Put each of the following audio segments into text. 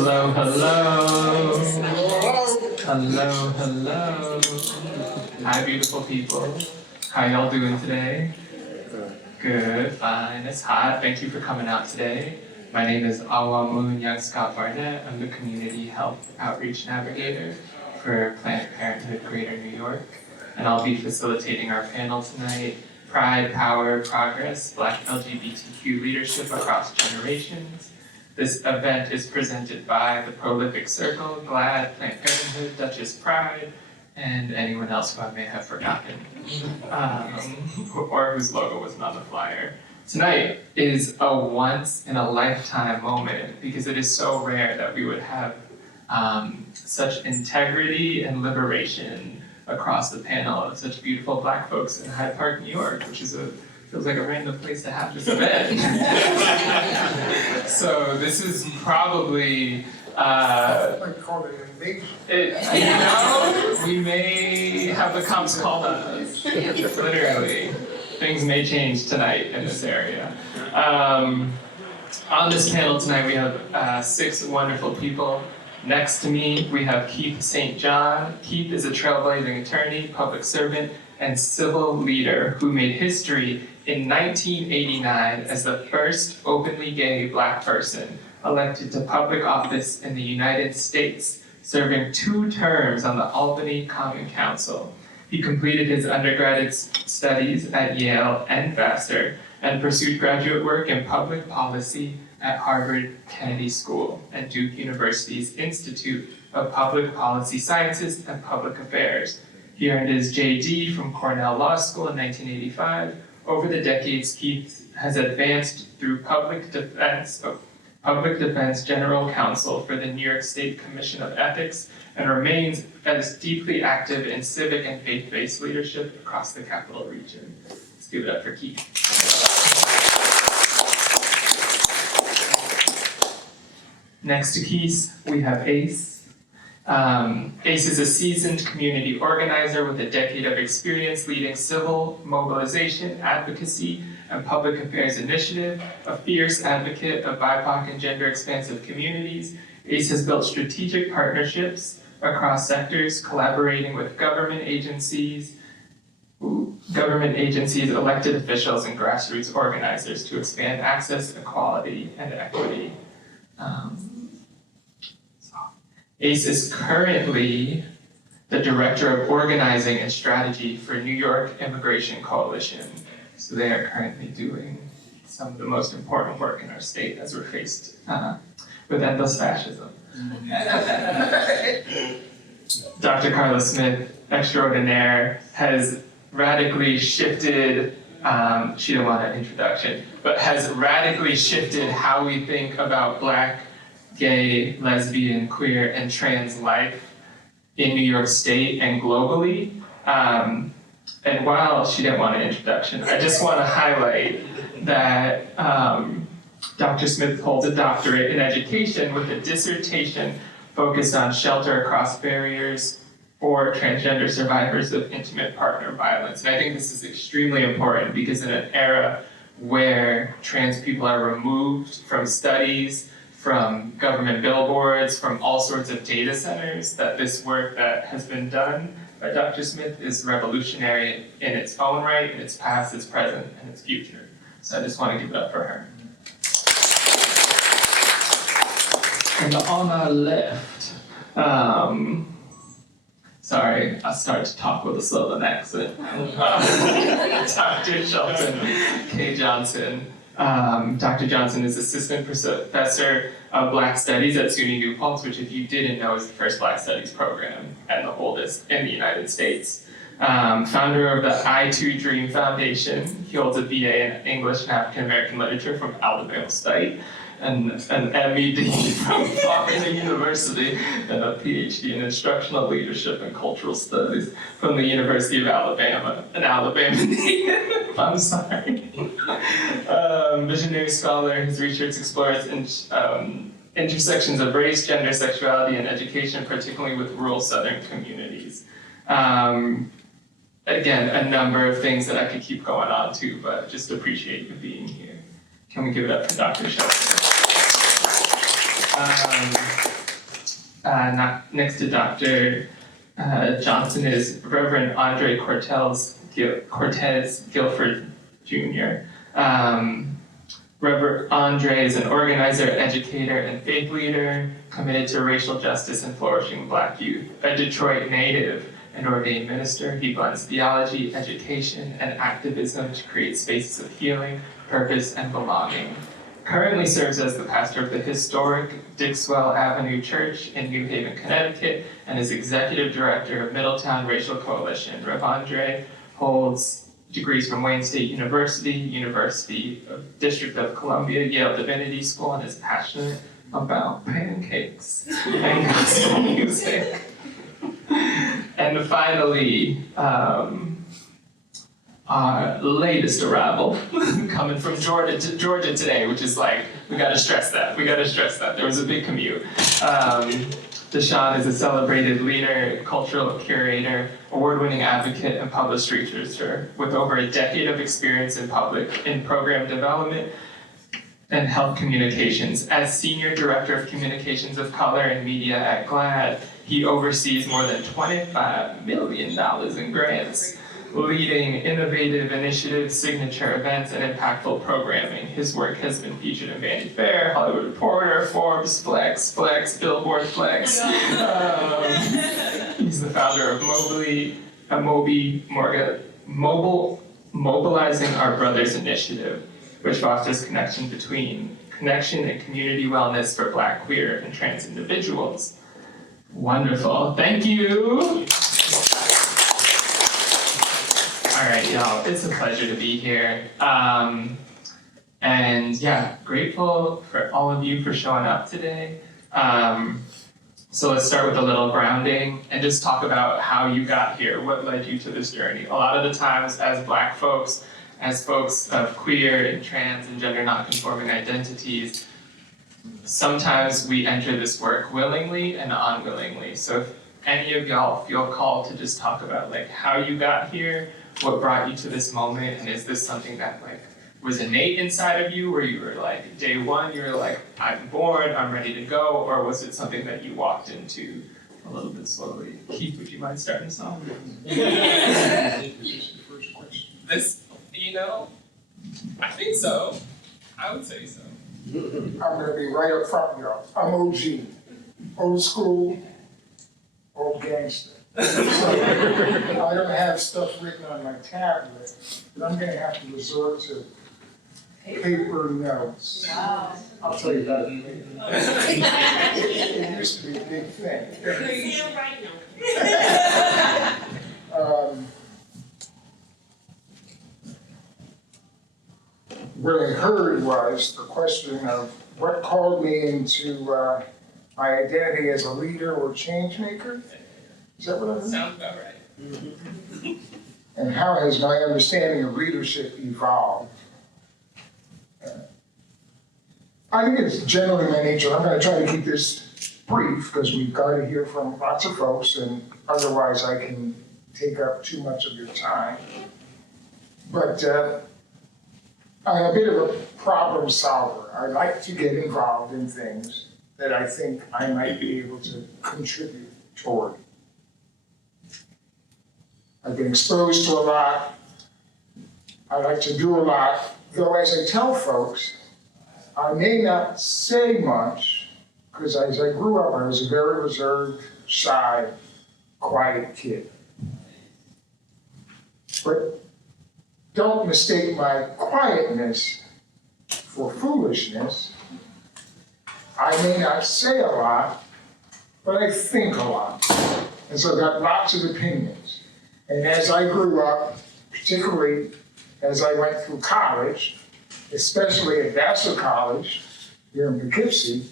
Hello, hello. Hello, hello. Hi, beautiful people. How y'all doing today? Good, fine. It's hot. Thank you for coming out today. My name is Awa-Moon Young-Scott Barnett. I'm the Community Health Outreach Navigator for Planned Parenthood Greater New York. And I'll be facilitating our panel tonight, Pride, Power, Progress, Black LGBTQ Leadership Across Generations. This event is presented by the Prolific Circle, GLAAD, Planned Parenthood, Duchess Pride, and anyone else who I may have forgotten, or whose logo wasn't on the flyer. Tonight is a once-in-a-lifetime moment because it is so rare that we would have such integrity and liberation across the panel of such beautiful Black folks in Hye Park, New York, which is feels like a random place to have this event. So this is probably we may have the cops called on us. Literally, things may change tonight in this area. On this panel tonight, we have 6 wonderful people. Next to me, we have Keith St. John. Keith is a trailblazing attorney, public servant, and civil leader who made history in 1989 as the first openly gay Black person elected to public office in the United States, serving 2 terms on the Albany Common Council. He completed his undergraduate studies at Yale and Vassar and pursued graduate work in public policy at Harvard Kennedy School and Duke University's Institute of Public Policy Sciences and Public Affairs. He earned his JD from Cornell Law School in 1985. Over the decades, Keith has advanced through public defense general counsel for the New York State Commission of Ethics and remains as deeply active in civic and faith-based leadership across the Capital Region. Let's give it up for Keith. Next to Keith, we have Ace. Ace is a seasoned community organizer with a decade of experience leading civil mobilization, advocacy, and public affairs initiative, a fierce advocate of BIPOC and gender-expansive communities. Ace has built strategic partnerships across sectors, collaborating with government agencies, elected officials, and grassroots organizers to expand access, equality, and equity. Ace is currently the Director of Organizing and Strategy for New York Immigration Coalition. So they are currently doing some of the most important work in our state as we're faced with endless fascism. Dr. Carla Smith, extraordinaire, has radically shifted, she didn't want an introduction, but has radically shifted how we think about Black, gay, lesbian, queer, and trans life in New York State and globally. And while she didn't want an introduction, I just want to highlight that Dr. Smith holds a doctorate in education with a dissertation focused on shelter across barriers for transgender survivors of intimate partner violence. And I think this is extremely important because in an era where trans people are removed from studies, from government billboards, from all sorts of data centers, that this work that has been done by Dr. Smith is revolutionary in its own right, in its past, its present, and its future. So I just want to give it up for her. And on our left, sorry, I started to talk with a Southern accent. Dr. Shelton K. Johnson. Dr. Johnson is Assistant Professor of Black Studies at SUNY New Paltz, which if you didn't know is the first Black Studies program and the oldest in the United States. Founder of the I2 Dream Foundation. He holds a BA in English and African American Literature from Alabama State, and an MED from Florida University, and a PhD in Instructional Leadership and Cultural Studies from the University of Alabama, an Alabama native. I'm sorry. Visionary scholar, his research explores intersections of race, gender, sexuality, and education, particularly with rural Southern communities. Again, a number of things that I could keep going on to, but just appreciate you being here. Can we give it up for Dr. Shelton? next to Dr. Johnson is Reverend Andre Cortez Gilford Jr. Reverend Andre is an organizer, educator, and faith leader committed to racial justice and flourishing Black youth. A Detroit native and ordained minister, he blends theology, education, and activism to create spaces of healing, purpose, and belonging. Currently serves as the pastor of the historic Dixwell Avenue Church in New Haven, Connecticut, and is executive director of Middletown Racial Coalition. Rev. Andre holds degrees from Wayne State University, University of District of Columbia, Yale Divinity School, and is passionate about pancakes and gospel music. And finally, our latest arrival, coming from Georgia today, which is like, we gotta stress that. There was a big commute. Dashan is a celebrated leader, cultural curator, award-winning advocate, and published researcher with over a decade of experience in program development and health communications. As Senior Director of Communications of Color and Media at GLAAD, he oversees more than $25 million in grants, leading innovative initiatives, signature events, and impactful programming. His work has been featured in Vanity Fair, Hollywood Reporter, Forbes, Flex, Billboard Flex. He's the founder of Mobilizing Our Brothers Initiative, which fosters connection and community wellness for Black, queer, and trans individuals. Wonderful, thank you. All right, y'all, it's a pleasure to be here. And yeah, grateful for all of you for showing up today. So let's start with a little grounding and just talk about how you got here, what led you to this journey. A lot of the times as Black folks, as folks of queer and trans and gender nonconforming identities, sometimes we enter this work willingly and unwillingly. So if any of y'all feel called to just talk about like how you got here, what brought you to this moment, and is this something that like was innate inside of you, where you were like day one, you were like, I'm born, I'm ready to go, or was it something that you walked into a little bit slowly? Keith, would you mind starting us off? This, I think so. I would say so. I'm gonna be right up front, y'all. I'm OG, old school, old gangster. So, I don't have stuff written on my tablet, but I'm gonna have to resort to paper notes. Wow. I'll tell you about it later. It used to be a big thing. What I heard was the question of what called me into my identity as a leader or change maker. Is that what I heard? Sounds about right. And how has my understanding of leadership evolved? I think it's generally my nature. I'm going to try to keep this brief because we've got to hear from lots of folks, and otherwise I can take up too much of your time. But I'm a bit of a problem solver. I like to get involved in things that I think I might be able to contribute toward. I've been exposed to a lot. I like to do a lot, though as I tell folks, I may not say much, because as I grew up, I was a very reserved, shy, quiet kid. But don't mistake my quietness for foolishness. I may not say a lot, but I think a lot. And so I've got lots of opinions. And as I grew up, particularly as I went through college, especially at Vassar College here in Poughkeepsie,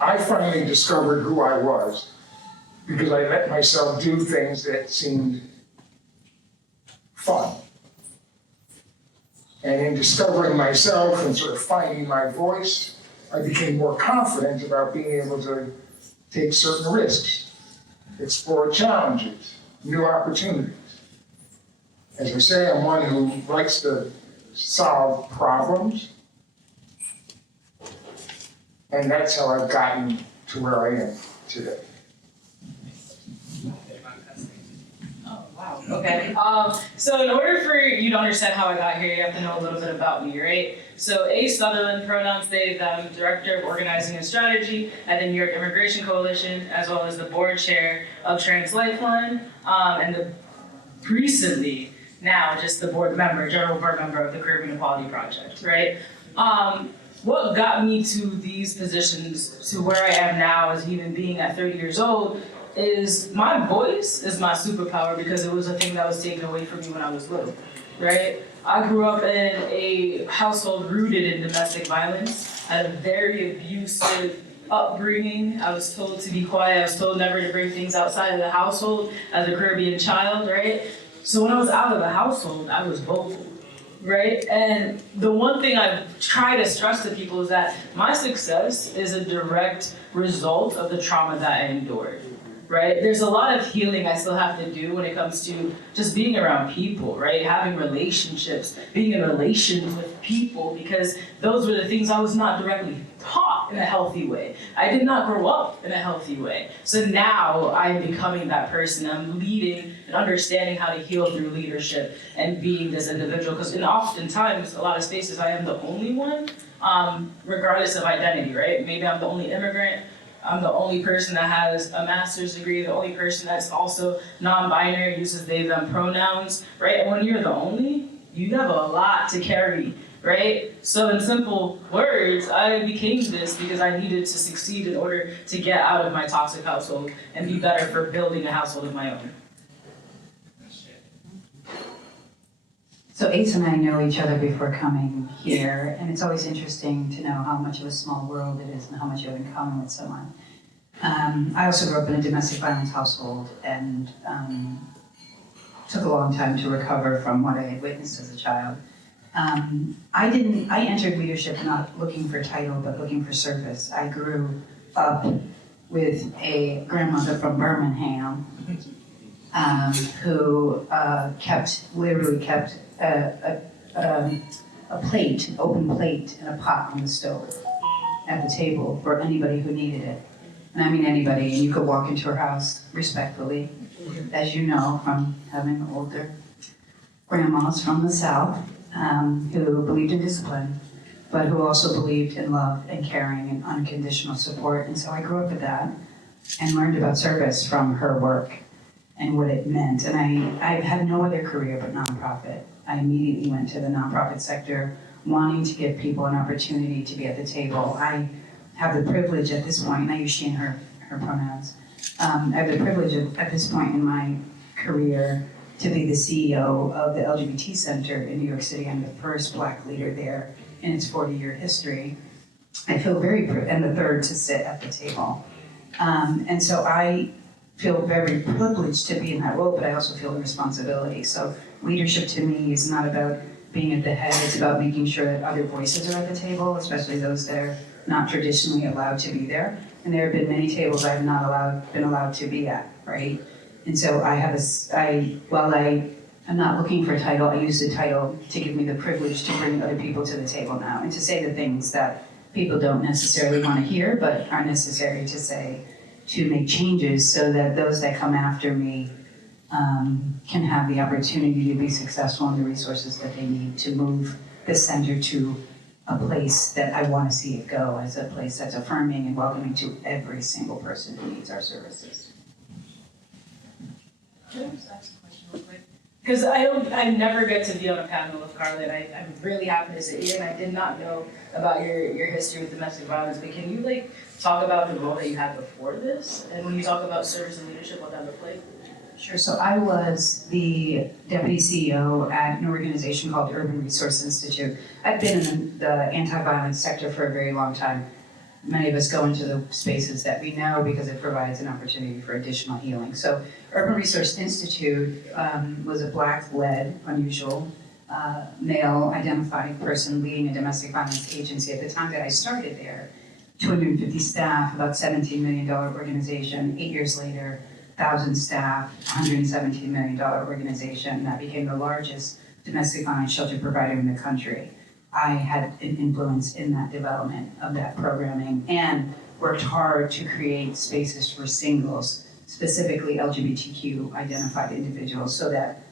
I finally discovered who I was because I let myself do things that seemed fun. And in discovering myself and sort of finding my voice, I became more confident about being able to take certain risks, explore challenges, new opportunities. As I say, I'm one who likes to solve problems. And that's how I've gotten to where I am today. Oh, wow, okay. So in order for you to understand how I got here, you have to know a little bit about me, right? So Sutherland, pronouns they, them, Director of Organizing and Strategy at the New York Immigration Coalition, as well as the board chair of Trans Lifeline, and recently, now just the board member, general board member of the Caribbean Equality Project, right? What got me to these positions, to where I am now as even being at 30 years old, is my voice is my superpower because it was a thing that was taken away from me when I was little, right? I grew up in a household rooted in domestic violence. I had a very abusive upbringing. I was told to be quiet. I was told never to bring things outside of the household as a Caribbean child, right? So when I was out of the household, I was vocal, right? And the one thing I try to stress to people is that my success is a direct result of the trauma that I endured. Right? There's a lot of healing I still have to do when it comes to just being around people, right? Having relationships, being in relations with people, because those were the things I was not directly taught in a healthy way. I did not grow up in a healthy way. So now I'm becoming that person. I'm leading and understanding how to heal through leadership and being this individual. Because oftentimes, a lot of spaces, I am the only one, regardless of identity, right? Maybe I'm the only immigrant. I'm the only person that has a master's degree, the only person that's also non-binary, uses they, them pronouns, right? And when you're the only, you have a lot to carry, right? So in simple words, I became this because I needed to succeed in order to get out of my toxic household and be better for building a household of my own. So Ace and I know each other before coming here, and it's always interesting to know how much of a small world it is and how much you have in common with someone. I also grew up in a domestic violence household and took a long time to recover from what I had witnessed as a child. I entered leadership not looking for title, but looking for service. I grew up with a grandmother from Birmingham who literally kept a plate, an open plate, and a pot on the stove at the table for anybody who needed it. And I mean anybody, and you could walk into her house respectfully, as you know from having older grandmas from the South who believed in discipline, but who also believed in love and caring and unconditional support. And so I grew up with that and learned about service from her work and what it meant. And I've had no other career but nonprofit. I immediately went to the nonprofit sector, wanting to give people an opportunity to be at the table. I have the privilege at this point, and I use she and her pronouns. I have the privilege at this point in my career to be the CEO of the LGBT Center in New York City. I'm the first Black leader there in its 40-year history. I feel and the third to sit at the table. And so I feel very privileged to be in that role, but I also feel the responsibility. So leadership to me is not about being at the head, it's about making sure that other voices are at the table, especially those that are not traditionally allowed to be there. And there have been many tables I have not been allowed to be at, right? And so while I am not looking for a title, I use the title to give me the privilege to bring other people to the table now and to say the things that people don't necessarily want to hear, but are necessary to say to make changes so that those that come after me can have the opportunity to be successful in the resources that they need to move the center to a place that I want to see it go, as a place that's affirming and welcoming to every single person who needs our services. Can I just ask a question real quick? Because I never get to be on a panel with Carla, and I'm really happy to sit here, and I did not know about your history with domestic violence, but can you talk about the role that you had before this? And when you talk about service and leadership, what that looked like? Sure, so I was the deputy CEO at an organization called Urban Resource Institute. I've been in the anti-violence sector for a very long time. Many of us go into the spaces that we know because it provides an opportunity for additional healing. So Urban Resource Institute was a Black-led, unusual, male-identified person leading a domestic violence agency at the time that I started there. 250 staff, about $17 million organization. 8 years later, 1,000 staff, $117 million organization that became the largest domestic violence shelter provider in the country. I had an influence in that development of that programming and worked hard to create spaces for singles, specifically LGBTQ identified individuals, so that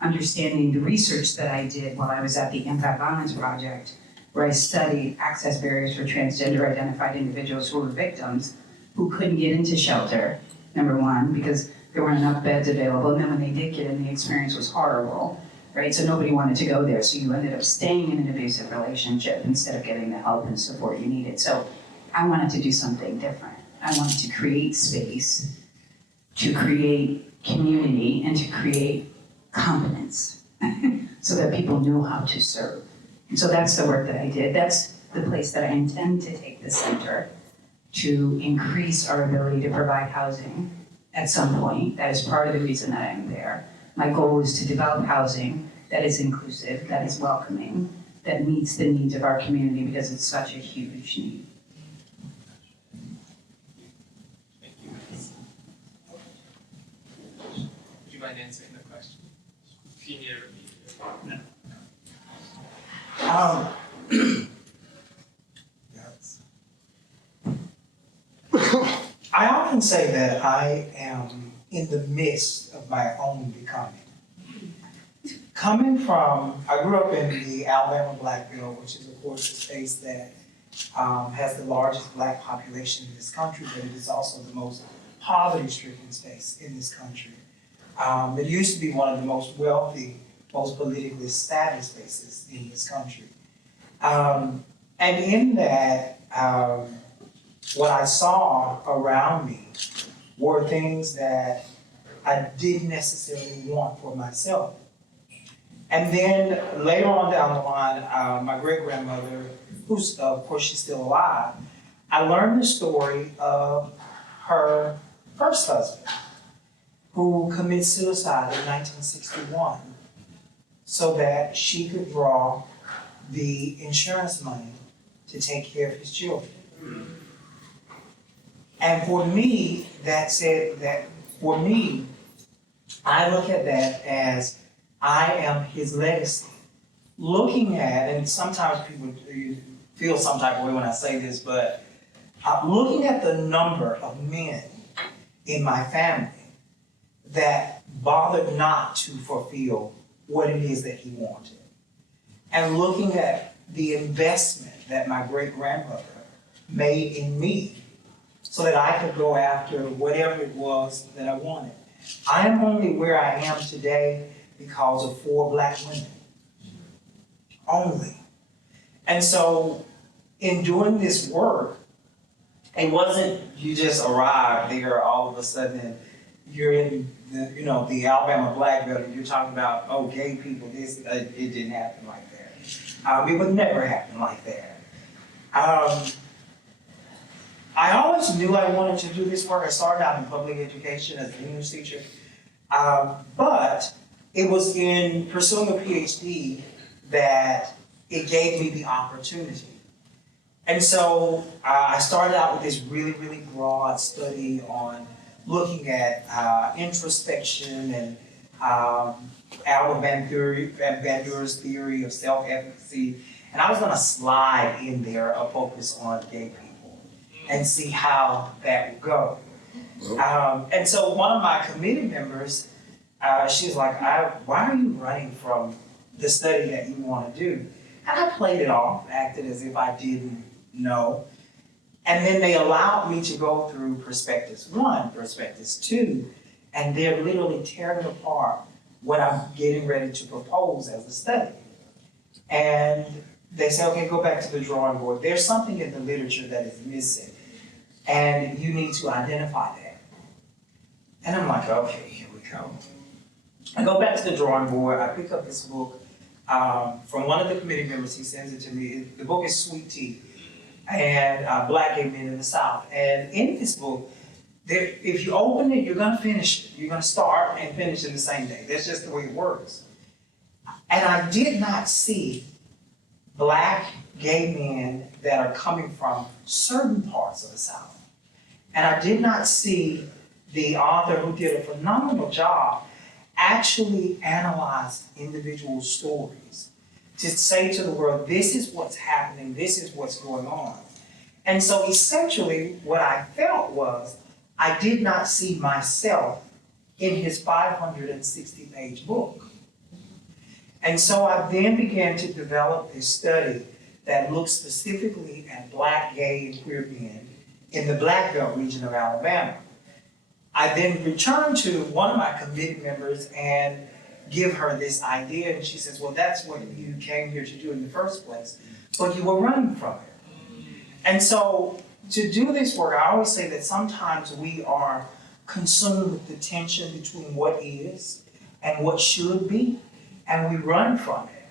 understanding the research that I did while I was at the Anti-Violence Project, where I studied access barriers for transgender identified individuals who were victims, who couldn't get into shelter, number one, because there weren't enough beds available, and then when they did get in, the experience was horrible, right? So nobody wanted to go there, so you ended up staying in an abusive relationship instead of getting the help and support you needed. So I wanted to do something different. I wanted to create space, to create community, and to create competence so that people knew how to serve. And so that's the work that I did. That's the place that I intend to take the center, to increase our ability to provide housing at some point. That is part of the reason that I'm there. My goal is to develop housing that is inclusive, that is welcoming, that meets the needs of our community because it's such a huge need. Thank you. Would you mind answering the question? If you need to repeat it. I often say that I am in the midst of my own becoming. Coming from, I grew up in the Alabama Black Belt, which is of course the space that has the largest Black population in this country, but it is also the most poverty-stricken space in this country. It used to be one of the most wealthy, most politically savvy spaces in this country. And in that, what I saw around me were things that I didn't necessarily want for myself. And then later on down the line, my great-grandmother, who's, of course, she's still alive, I learned the story of her first husband, who committed suicide in 1961 so that she could draw the insurance money to take care of his children. And for me, that said that, for me, I look at that as I am his legacy. Looking at, and sometimes people feel some type of way when I say this, but looking at the number of men in my family that bothered not to fulfill what it is that he wanted. And looking at the investment that my great-grandmother made in me so that I could go after whatever it was that I wanted. I am only where I am today because of 4 Black women. Only. And so in doing this work, it wasn't you just arrived there all of a sudden, you're in the, the Alabama Black Belt and you're talking about, oh, gay people, this, it didn't happen like that. It would never happen like that. I always knew I wanted to do this work. I started out in public education as an English teacher, but it was in pursuing a PhD that it gave me the opportunity. And so I started out with this really, really broad study on looking at introspection and Albert Bandura's theory of self-efficacy. And I was going to slide in there a focus on gay people and see how that would go. And so one of my committee members, she was like, why are you running from the study that you want to do? And I played it off, acted as if I didn't know. And then they allowed me to go through perspectives 1, perspectives 2, and they're literally tearing apart what I'm getting ready to propose as a study. And they say, okay, go back to the drawing board. There's something in the literature that is missing, and you need to identify that. And I'm like, okay, here we go. I go back to the drawing board. I pick up this book from one of the committee members. He sends it to me. The book is Sweet Tea, and Black Gay Men in the South. And in this book, if you open it, you're going to finish it. You're going to start and finish in the same day. That's just the way it works. And I did not see Black gay men that are coming from certain parts of the South. And I did not see the author, who did a phenomenal job, actually analyze individual stories to say to the world, this is what's happening, this is what's going on. And so essentially what I felt was I did not see myself in his 560-page book. And so I then began to develop this study that looks specifically at Black, gay, and queer men in the Black Belt region of Alabama. I then returned to one of my committee members and give her this idea, and she says, well, that's what you came here to do in the first place, but you were running from it. And so to do this work, I always say that sometimes we are consumed with the tension between what is and what should be, and we run from it.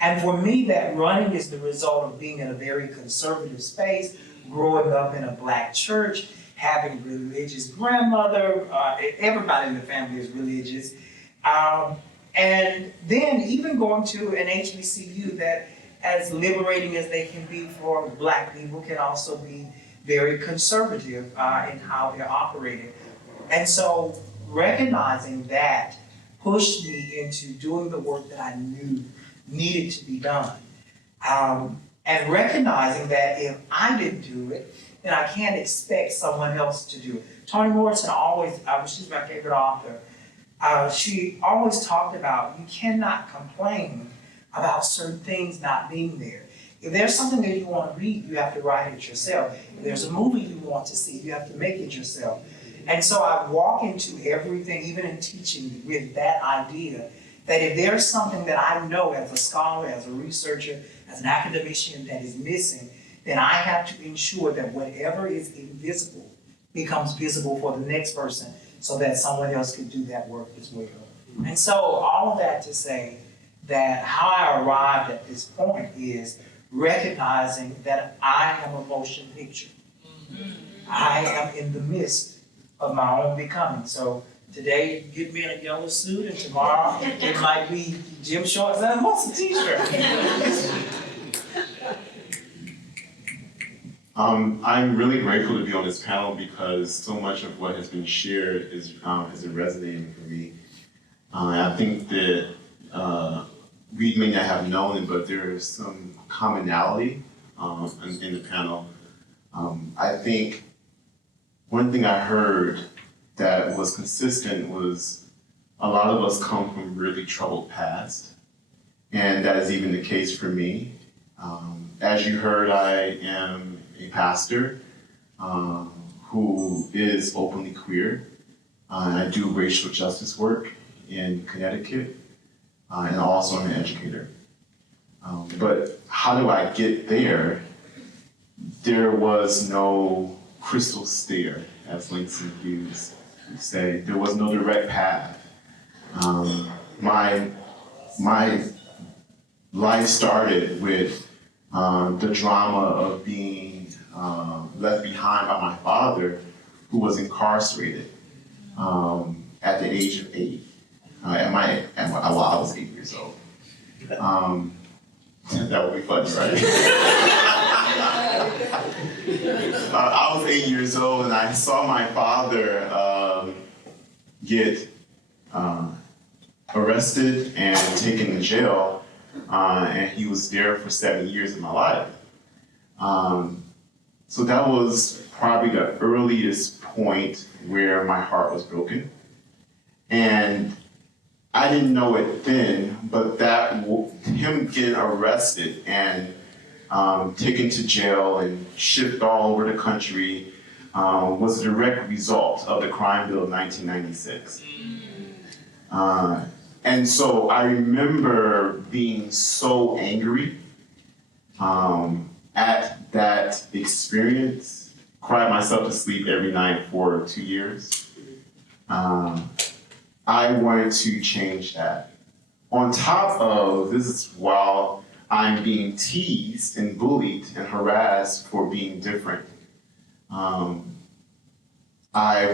And for me, that running is the result of being in a very conservative space, growing up in a Black church, having a religious grandmother, everybody in the family is religious. And then even going to an HBCU that, as liberating as they can be for Black people, can also be very conservative in how they're operating. And so recognizing that pushed me into doing the work that I knew needed to be done. And recognizing that if I didn't do it, then I can't expect someone else to do it. Toni Morrison always, she's my favorite author, she always talked about you cannot complain about certain things not being there. If there's something that you want to read, you have to write it yourself. If there's a movie you want to see, you have to make it yourself. And so I walk into everything, even in teaching, with that idea that if there's something that I know as a scholar, as a researcher, as an academician that is missing, then I have to ensure that whatever is invisible becomes visible for the next person so that someone else can do that work as well. And so all of that to say that how I arrived at this point is recognizing that I am a motion picture. I am in the midst of my own becoming. So today you get me in a yellow suit, and tomorrow it might be gym shorts and a muscle t-shirt. I'm really grateful to be on this panel because so much of what has been shared has been resonating for me. I think that we may not have known it, but there is some commonality in the panel. I think one thing I heard that was consistent was a lot of us come from really troubled past, and that is even the case for me. As you heard, I am a pastor who is openly queer. I do racial justice work in Connecticut, and also I'm an educator. But how do I get there? There was no crystal stair, as Langston Hughes would say. There was no direct path. My life started with the drama of being left behind by my father, who was incarcerated at the age of 8. I was 8 years old. That would be funny, right? I was 8 years old, and I saw my father get arrested and taken to jail, and he was there for 7 years of my life. So that was probably the earliest point where my heart was broken. And I didn't know it then, but him getting arrested and taken to jail and shipped all over the country was a direct result of the crime bill of 1996. And so I remember being so angry at that experience, cried myself to sleep every night for 2 years. I wanted to change that. On top of this is while I'm being teased and bullied and harassed for being different. I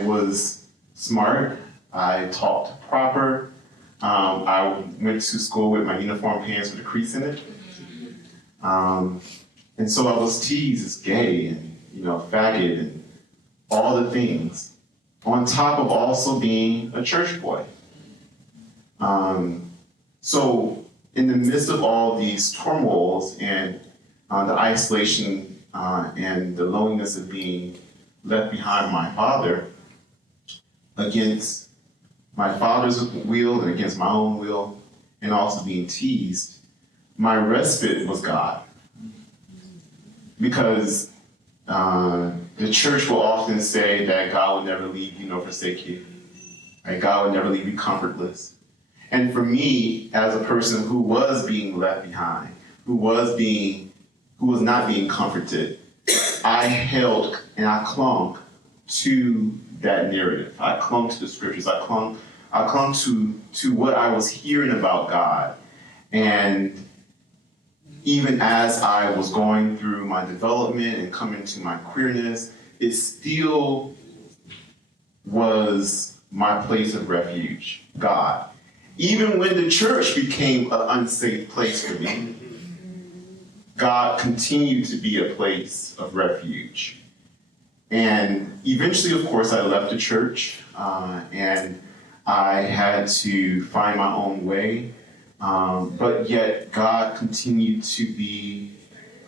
was smart, I talked proper, I went to school with my uniform pants with a crease in it. And so I was teased as gay and, faggot and all the things, on top of also being a church boy. So in the midst of all these turmoils and the isolation and the loneliness of being left behind by my father against my father's will and against my own will, and also being teased, my respite was God. Because the church will often say that God will never leave you nor forsake you. Right? God will never leave you comfortless. And for me, as a person who was being left behind, who was not being comforted, I held and I clung to that narrative. I clung to the scriptures. I clung to what I was hearing about God. And even as I was going through my development and coming to my queerness, it still was my place of refuge, God. Even when the church became an unsafe place for me, God continued to be a place of refuge. And eventually, of course, I left the church and I had to find my own way. But yet God continued to be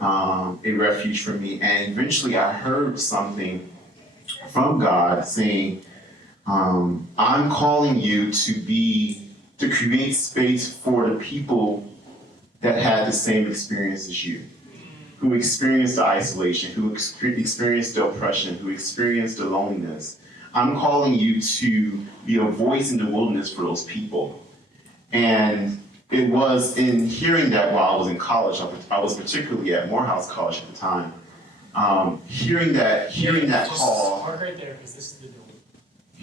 a refuge for me. And eventually I heard something from God saying, I'm calling you to create space for the people that had the same experience as you, who experienced the isolation, who experienced the oppression, who experienced the loneliness. I'm calling you to be a voice in the wilderness for those people. And it was in hearing that while I was in college, I was particularly at Morehouse College at the time, hearing that call, Park right there, because this is the door.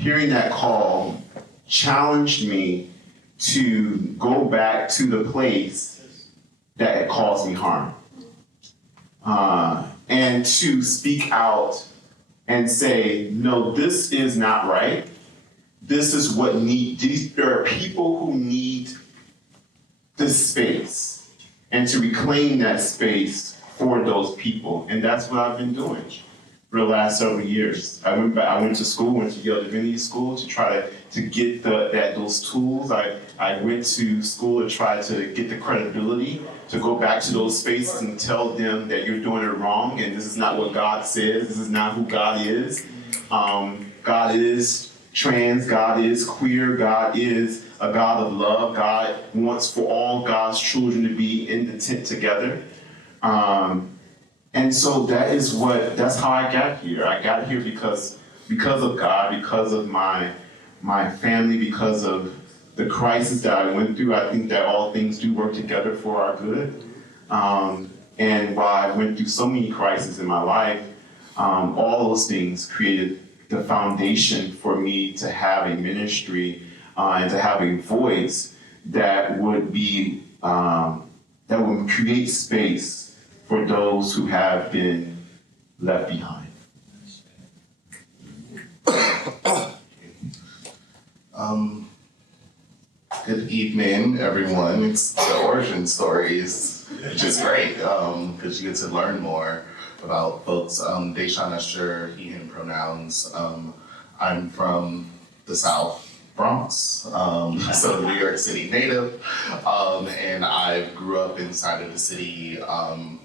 hearing that call challenged me to go back to the place that had caused me harm. And to speak out and say, no, this is not right. This is what there are people who need this space, and to reclaim that space for those people. And that's what I've been doing for the last several years. I went to school, went to Yale Divinity School to try to get those tools. I went to school to try to get the credibility to go back to those spaces and tell them that you're doing it wrong and this is not what God says, this is not who God is. God is trans, God is queer, God is a God of love. God wants for all God's children to be in the tent together. And so that's how I got here. I got here because of God, because of my family, because of the crisis that I went through. I think that all things do work together for our good. And while I went through so many crises in my life, all those things created the foundation for me to have a ministry and to have a voice that would create space for those who have been left behind. Good evening, everyone. It's the origin stories, which is great because you get to learn more about folks. Dashan, Usher, he, him pronouns. I'm from the South Bronx, so New York City native, and I grew up inside of the city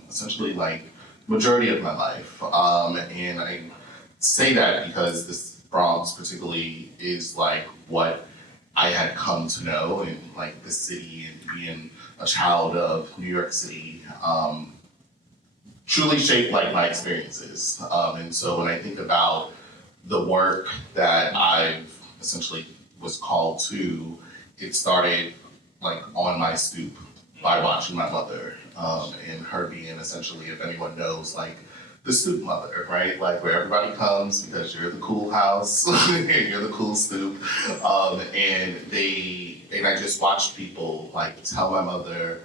essentially like majority of my life. And I say that because this Bronx particularly is like what I had come to know in like the city and being a child of New York City truly shaped like my experiences. And so when I think about the work that I've essentially was called to, it started like on my stoop by watching my mother and her being essentially, if anyone knows, like the stoop mother, right? Like where everybody comes because you're the cool house and you're the cool stoop. And I just watched people like tell my mother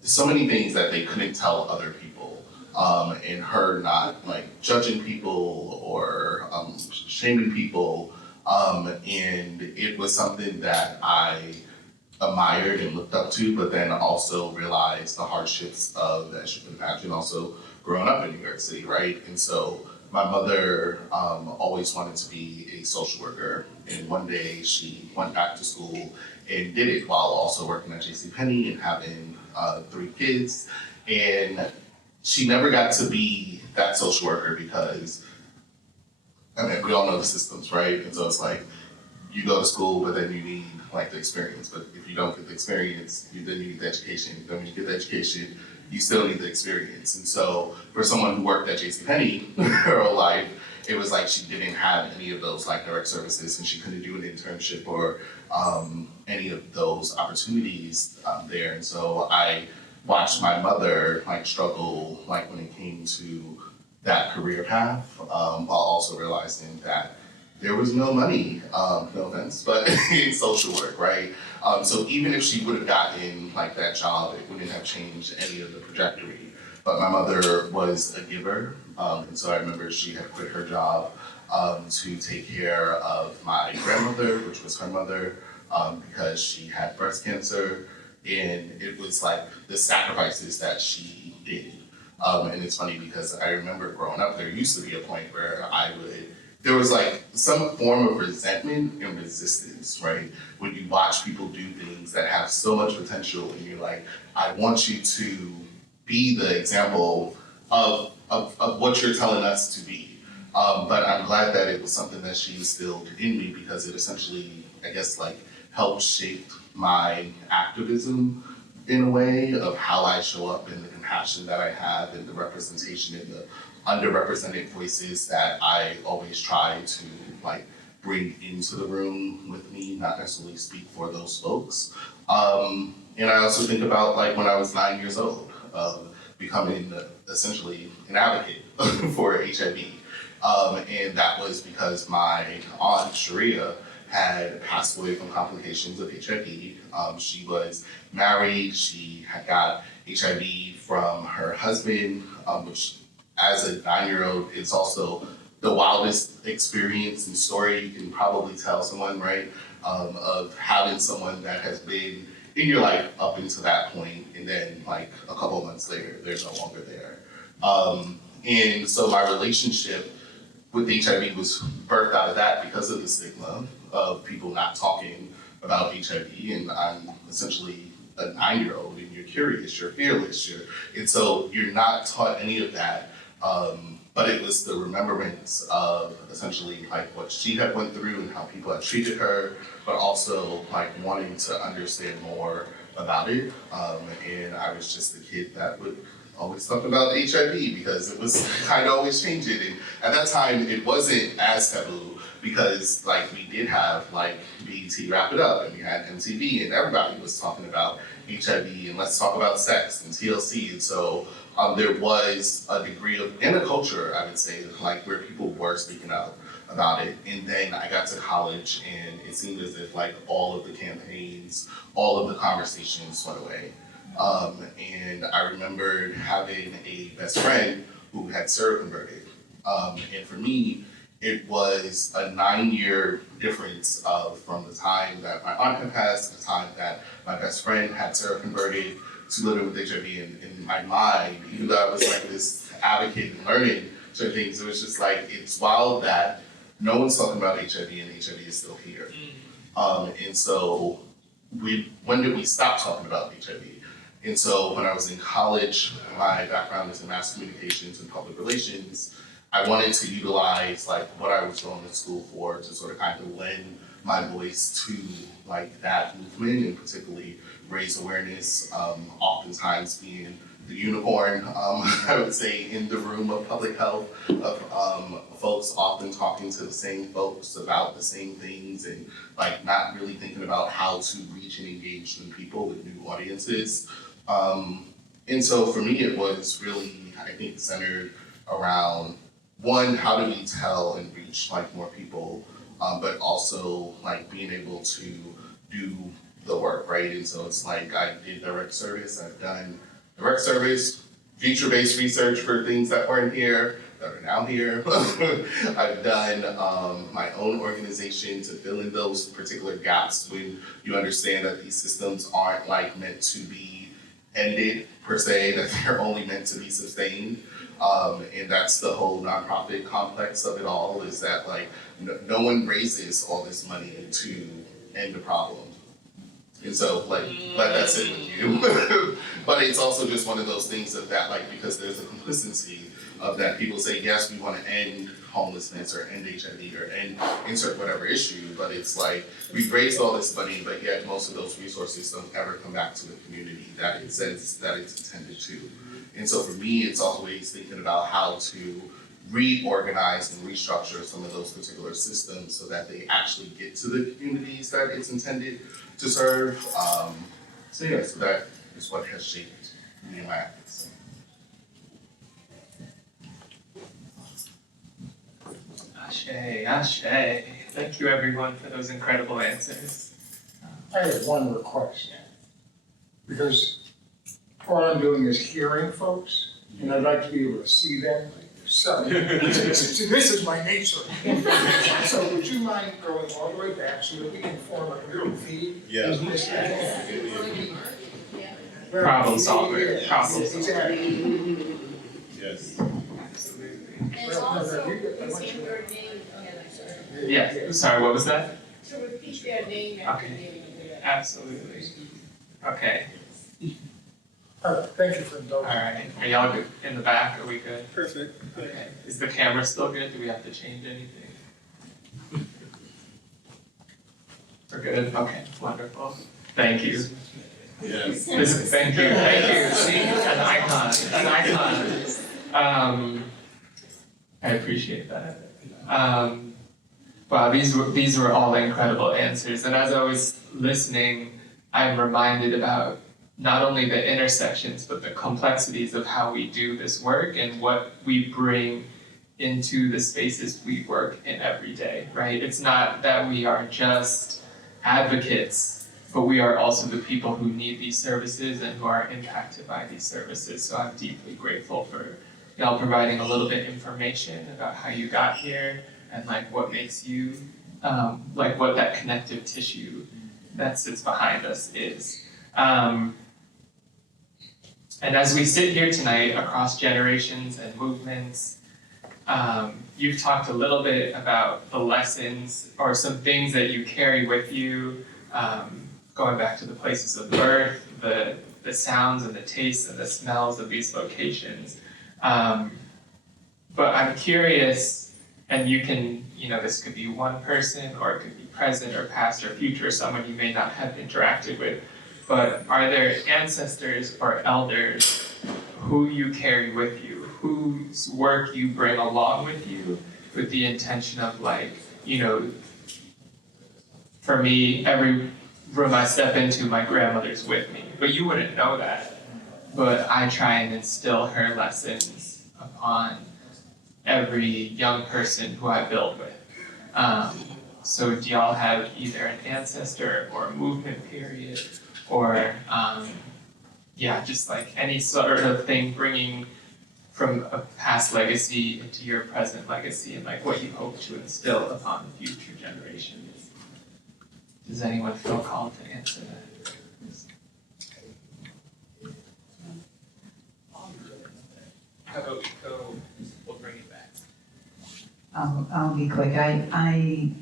so many things that they couldn't tell other people. And her not like judging people or shaming people. And it was something that I admired and looked up to, but then also realized the hardships of, as you can imagine, also growing up in New York City, right? And so my mother always wanted to be a social worker. And one day she went back to school and did it while also working at JCPenney and having 3 kids. And she never got to be that social worker because, I mean, we all know the systems, right? And so it's like, you go to school, but then you need like the experience. But if you don't get the experience, then you need the education. Then when you get the education, you still need the experience. And so for someone who worked at JCPenney her whole life, it was like she didn't have any of those like direct services, and she couldn't do an internship or any of those opportunities there. And so I watched my mother like struggle like when it came to that career path, while also realizing that there was no money, no offense, but in social work, right? So even if she would have gotten like that job, it wouldn't have changed any of the trajectory. But my mother was a giver, and so I remember she had quit her job to take care of my grandmother, which was her mother, because she had breast cancer, and it was like the sacrifices that she did. And it's funny because I remember growing up, there used to be a point where there was like some form of resentment and resistance, right? When you watch people do things that have so much potential and you're like, I want you to be the example of what you're telling us to be. But I'm glad that it was something that she instilled in me because it essentially, I guess, like helped shape my activism in a way of how I show up and the compassion that I have and the representation and the underrepresented voices that I always try to like bring into the room with me, not necessarily speak for those folks. And I also think about like when I was 9 years old, becoming essentially an advocate for HIV. And that was because my aunt Sharia had passed away from complications of HIV. She was married, she had got HIV from her husband, which as a 9-year-old, it's also the wildest experience and story you can probably tell someone, right? Of having someone that has been in your life up until that point, and then like a couple of months later, they're no longer there. And so my relationship with HIV was birthed out of that because of the stigma of people not talking about HIV, and I'm essentially a 9-year-old, and you're curious, you're fearless, and so you're not taught any of that. But it was the remembrance of essentially like what she had went through and how people had treated her, but also like wanting to understand more about it. And I was just a kid that would always talk about HIV because it was kind of always changing. And at that time, it wasn't as taboo because like we did have like BET Wrap It Up, and we had MTV, and everybody was talking about HIV and let's talk about sex and TLC. And so there was a degree of, and a culture, I would say, like where people were speaking out about it. And then I got to college and it seemed as if like all of the campaigns, all of the conversations went away. And I remembered having a best friend who had seroconverted. And for me, it was a 9-year difference from the time that my aunt had passed to the time that my best friend had seroconverted to living with HIV. In my mind, even though I was like this advocate and learning certain things, it was just like, it's wild that no one's talking about HIV and HIV is still here. And so when did we stop talking about HIV? And so when I was in college, my background is in mass communications and public relations. I wanted to utilize like what I was going to school for to sort of kind of lend my voice to like that movement and particularly raise awareness, oftentimes being the unicorn, I would say, in the room of public health, of folks often talking to the same folks about the same things and like not really thinking about how to reach and engage new people with new audiences. And so for me, it was really, I think, centered around, one, how do we tell and reach like more people, but also like being able to do the work, right? And so it's like I did direct service, I've done direct service, future-based research for things that weren't here, that are now here. I've done my own organization to fill in those particular gaps when you understand that these systems aren't like meant to be ended per se, that they're only meant to be sustained. And that's the whole nonprofit complex of it all, is that like no one raises all this money to end the problem. And so like, let that sit with you. But it's also just one of those things of that, like, because there's a complicity of that people say, yes, we want to end homelessness or end HIV or end insert whatever issue, but it's like, we've raised all this money, but yet most of those resources don't ever come back to the community that it says that it's intended to. And so for me, it's always thinking about how to reorganize and restructure some of those particular systems so that they actually get to the communities that it's intended to serve. So that is what has shaped me and my efforts. Ashe. Thank you everyone for those incredible answers. I have one request. Because all I'm doing is hearing folks, and I'd like to be able to see them. So, this is my nature. So would you mind going all the way back so that we can form a little V? Yeah. Problem solver. Exactly. Yes. And also, repeat your name, Yeah, sorry, what was that? to repeat their name after Okay. naming them. Absolutely. Okay, Thank you for indulging. alright. Are y'all good in the back? Are we good? Perfect. Okay. Is the camera still good? Do we have to change anything? We're good? Okay, wonderful. Thank you. Yes. Thank you. See, an icon. I appreciate that. Wow, these were all incredible answers. And as I was listening, I'm reminded about not only the intersections, but the complexities of how we do this work and what we bring into the spaces we work in every day, right? It's not that we are just advocates, but we are also the people who need these services and who are impacted by these services. So I'm deeply grateful for y'all providing a little bit information about how you got here and like what makes you, like what that connective tissue that sits behind us is. And as we sit here tonight across generations and movements, you've talked a little bit about the lessons or some things that you carry with you, going back to the places of birth, the sounds and the tastes and the smells of these locations. But I'm curious, and you can, this could be one person or it could be present or past or future, someone you may not have interacted with, but are there ancestors or elders who you carry with you, whose work you bring along with you with the intention of for me, every room I step into, my grandmother's with me, but you wouldn't know that. But I try and instill her lessons upon every young person who I build with. So do y'all have either an ancestor or a movement period or just like any sort of thing bringing from a past legacy into your present legacy and like what you hope to instill upon the future generations? Does anyone feel called to answer that? How about we go, we'll bring it back. I'll be quick. I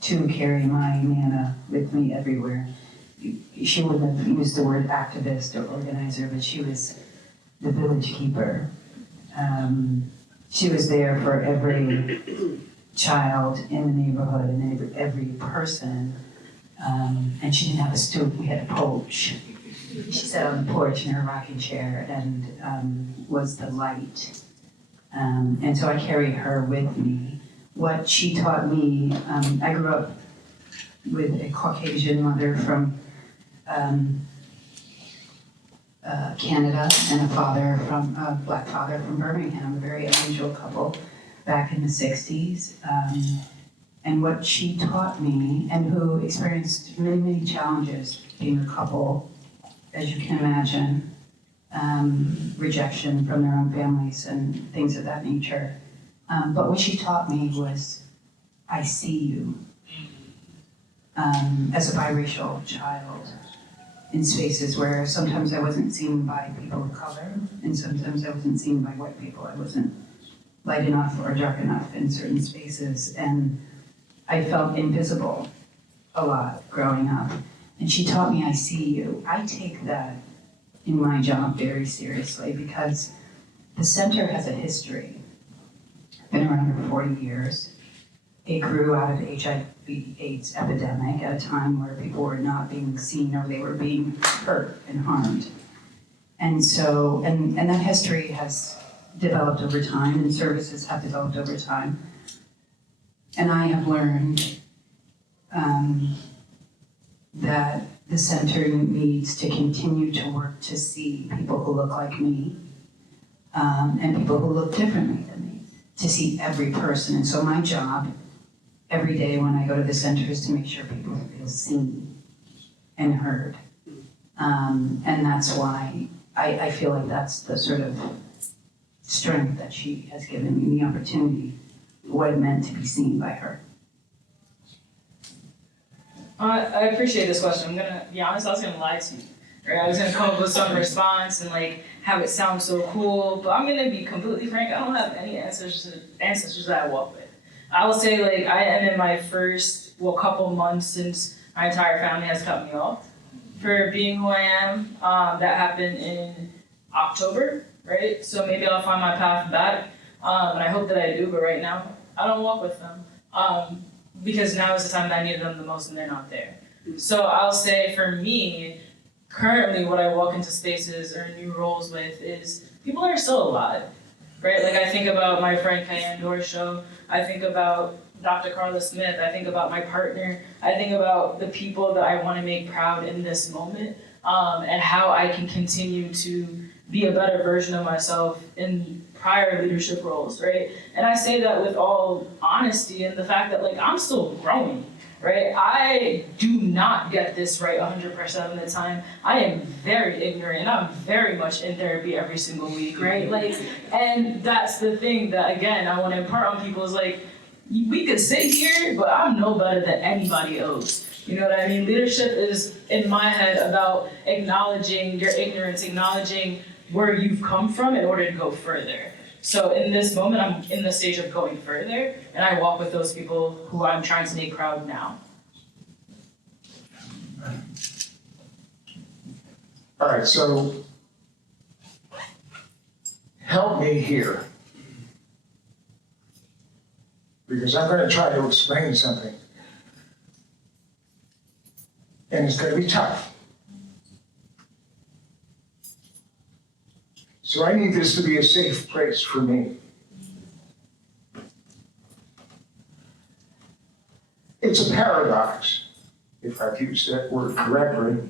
too carry my Nana with me everywhere. She wouldn't have used the word activist or organizer, but she was the village keeper. She was there for every child in the neighborhood and every person. And she didn't have a stoop, we had a porch. She sat on the porch in her rocking chair and was the light. And so I carry her with me. What she taught me, I grew up with a Caucasian mother from Canada and a black father from Birmingham, a very unusual couple back in the 60s. And what she taught me, and who experienced many, many challenges being a couple, as you can imagine, rejection from their own families and things of that nature. But what she taught me was, I see you. As a biracial child, in spaces where sometimes I wasn't seen by people of color, and sometimes I wasn't seen by white people. I wasn't light enough or dark enough in certain spaces, and I felt invisible a lot growing up. And she taught me, I see you. I take that in my job very seriously because the center has a history. Been around for 40 years. It grew out of the HIV/AIDS epidemic at a time where people were not being seen or they were being hurt and harmed. And so, and that history has developed over time and services have developed over time. And I have learned that the center needs to continue to work to see people who look like me and people who look differently than me, to see every person. And so my job every day when I go to the center is to make sure people feel seen and heard. And that's why I feel like that's the sort of strength that she has given me, the opportunity, what it meant to be seen by her. I appreciate this question. I'm gonna be honest, I was gonna lie to you. Right? I was gonna come up with some response and like have it sound so cool, but I'm gonna be completely frank, I don't have any ancestors that I walk with. I will say like I am in my first couple months since my entire family has cut me off for being who I am. That happened in October, right? So maybe I'll find my path back. And I hope that I do, but right now I don't walk with them. Because now is the time that I needed them the most and they're not there. So I'll say for me, currently what I walk into spaces or new roles with is people that are still alive, right? Like I think about my friend Kayan Dorshow, I think about Dr. Carla Smith, I think about my partner, I think about the people that I want to make proud in this moment, and how I can continue to be a better version of myself in prior leadership roles, right? And I say that with all honesty and the fact that like I'm still growing, right? I do not get this right 100% of the time. I am very ignorant and I'm very much in therapy every single week, right? Like, and that's the thing that again, I want to impart on people is like, we could sit here, but I'm no better than anybody else. You know what I mean? Leadership is, in my head, about acknowledging your ignorance, acknowledging where you've come from in order to go further. So in this moment, I'm in the stage of going further, and I walk with those people who I'm trying to make proud now. All right, so help me here. Because I'm going to try to explain something. And it's going to be tough. So I need this to be a safe place for me. It's a paradox, if I've used that word correctly.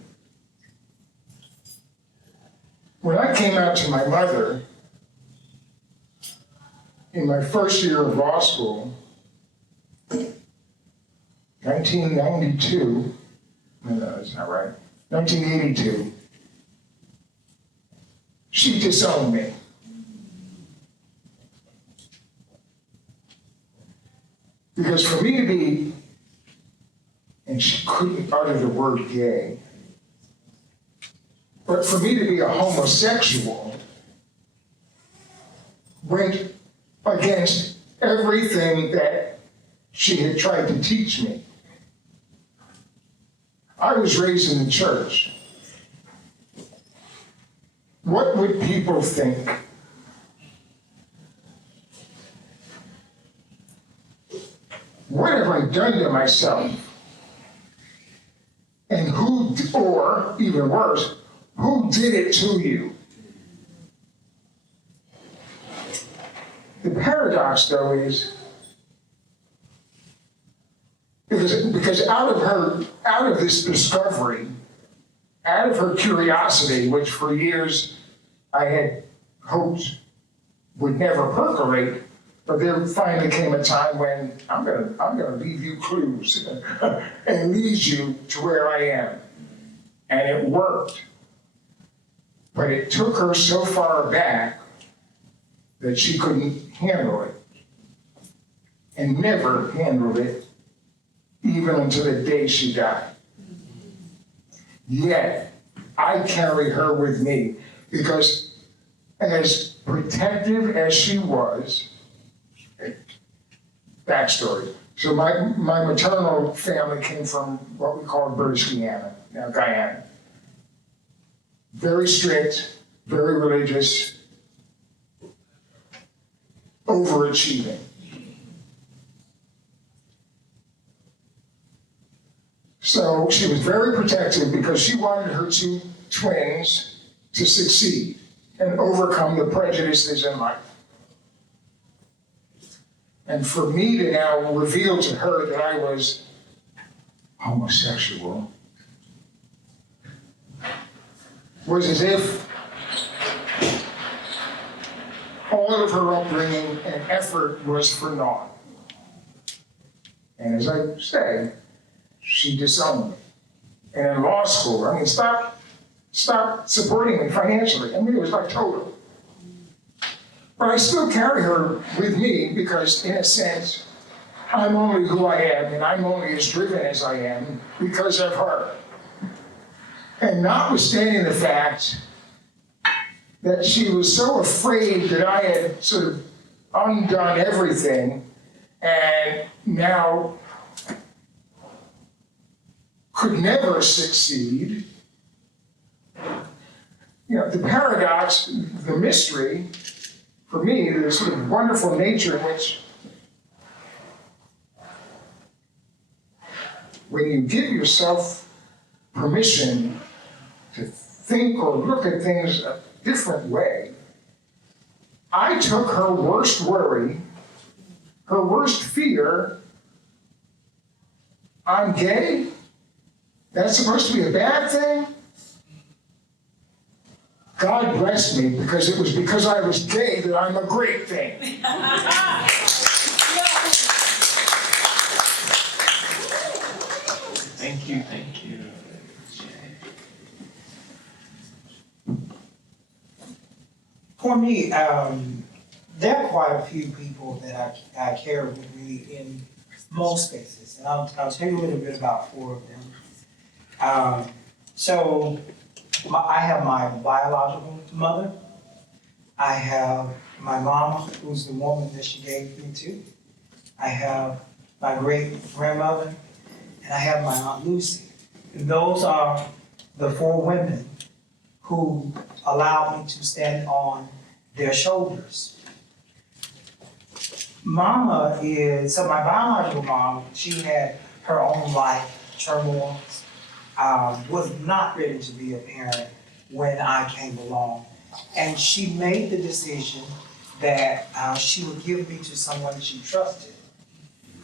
When I came out to my mother in my first year of law school, 1992, no, that's not right, 1982, she disowned me. Because for me to be, and she couldn't utter the word gay, but for me to be a homosexual went against everything that she had tried to teach me. I was raised in the church. What would people think? What have I done to myself? And who, or even worse, who did it to you? The paradox, though, is because out of this discovery, out of her curiosity, which for years I had hoped would never percolate, but there finally came a time when I'm gonna leave you clues and lead you to where I am. And it worked. But it took her so far back that she couldn't handle it. And never handled it, even until the day she died. Yet, I carry her with me because as protective as she was, backstory. So my maternal family came from what we call British Guiana, now Guyana. Very strict, very religious, overachieving. So she was very protective because she wanted her two twins to succeed and overcome the prejudices in life. And for me to now reveal to her that I was homosexual was as if all of her upbringing and effort was for naught. And as I say, she disowned me. And in law school, I mean, stop supporting me financially. I mean, it was like total. But I still carry her with me because, in a sense, I'm only who I am and I'm only as driven as I am because of her. And notwithstanding the fact that she was so afraid that I had sort of undone everything and now could never succeed, you know, the paradox, the mystery, for me, the sort of wonderful nature in which when you give yourself permission to think or look at things a different way, I took her worst worry, her worst fear, I'm gay? That's supposed to be a bad thing? God bless me, because it was because I was gay that I'm a great thing. Thank you, thank you. For me, there are quite a few people that I carry with me in most spaces, and I'll tell you a little bit about four of them. I have my biological mother. I have my mama, who's the woman that she gave me to. I have my great-grandmother, and I have my Aunt Lucy. And those are the four women who allowed me to stand on their shoulders. So my biological mom, she had her own life turmoil, was not ready to be a parent when I came along. And she made the decision that she would give me to someone she trusted.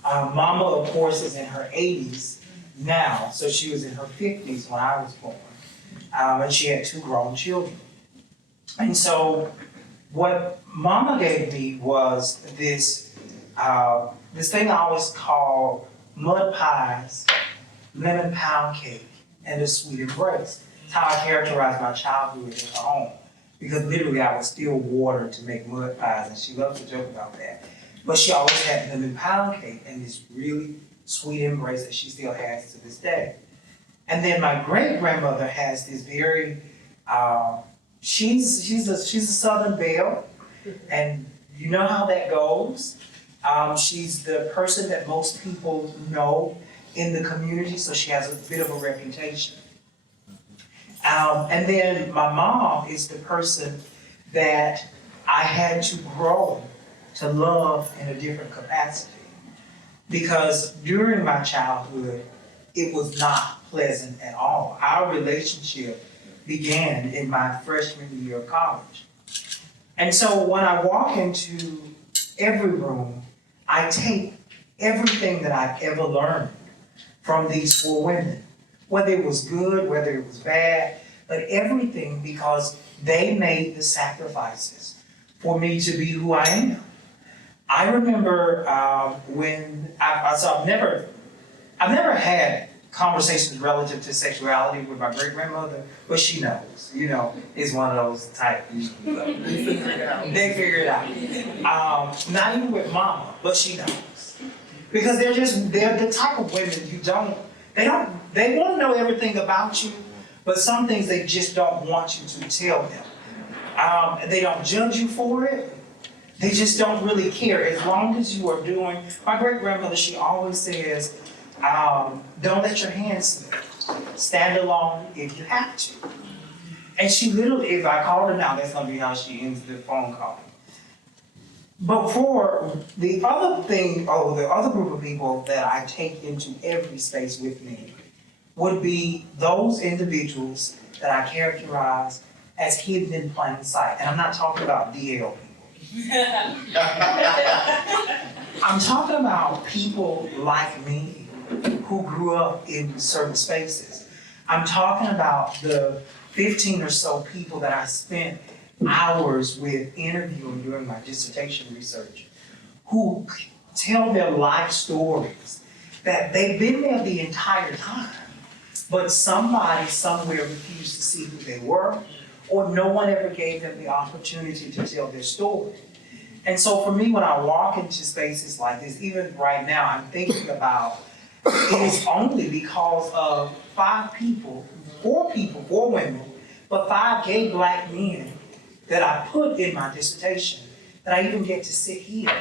Mama, of course, is in her 80s now, so she was in her 50s when I was born. And she had two grown children. And so what Mama gave me was this thing I always call mud pies, lemon pound cake, and a sweet embrace. It's how I characterize my childhood in her home. Because literally I would steal water to make mud pies, and she loved to joke about that. But she always had lemon pound cake and this really sweet embrace that she still has to this day. And then my great-grandmother has this very, she's a Southern belle, and you know how that goes. She's the person that most people know in the community, so she has a bit of a reputation. And then my mom is the person that I had to grow to love in a different capacity. Because during my childhood, it was not pleasant at all. Our relationship began in my freshman year of college. And so when I walk into every room, I take everything that I've ever learned from these four women, whether it was good, whether it was bad, but everything, because they made the sacrifices for me to be who I am. I remember I've never had conversations relative to sexuality with my great-grandmother, but she knows, is one of those type. They figure it out. Not even with Mama, but she knows. Because they're the type of women they want to know everything about you, but some things they just don't want you to tell them. They don't judge you for it. They just don't really care. As long as you are doing, my great-grandmother, she always says, don't let your hands slip. Stand alone if you have to. And she literally, if I call her now, that's gonna be how she ends the phone call. before, the other thing, or the other group of people that I take into every space with me would be those individuals that I characterize as hidden in plain sight. And I'm not talking about DL people. I'm talking about people like me who grew up in certain spaces. I'm talking about the 15 or so people that I spent hours with interviewing during my dissertation research, who tell their life stories that they've been there the entire time, but somebody somewhere refused to see who they were, or no one ever gave them the opportunity to tell their story. And so for me, when I walk into spaces like this, even right now, I'm thinking about it is only because of 4 women, but 5 gay black men that I put in my dissertation that I even get to sit here.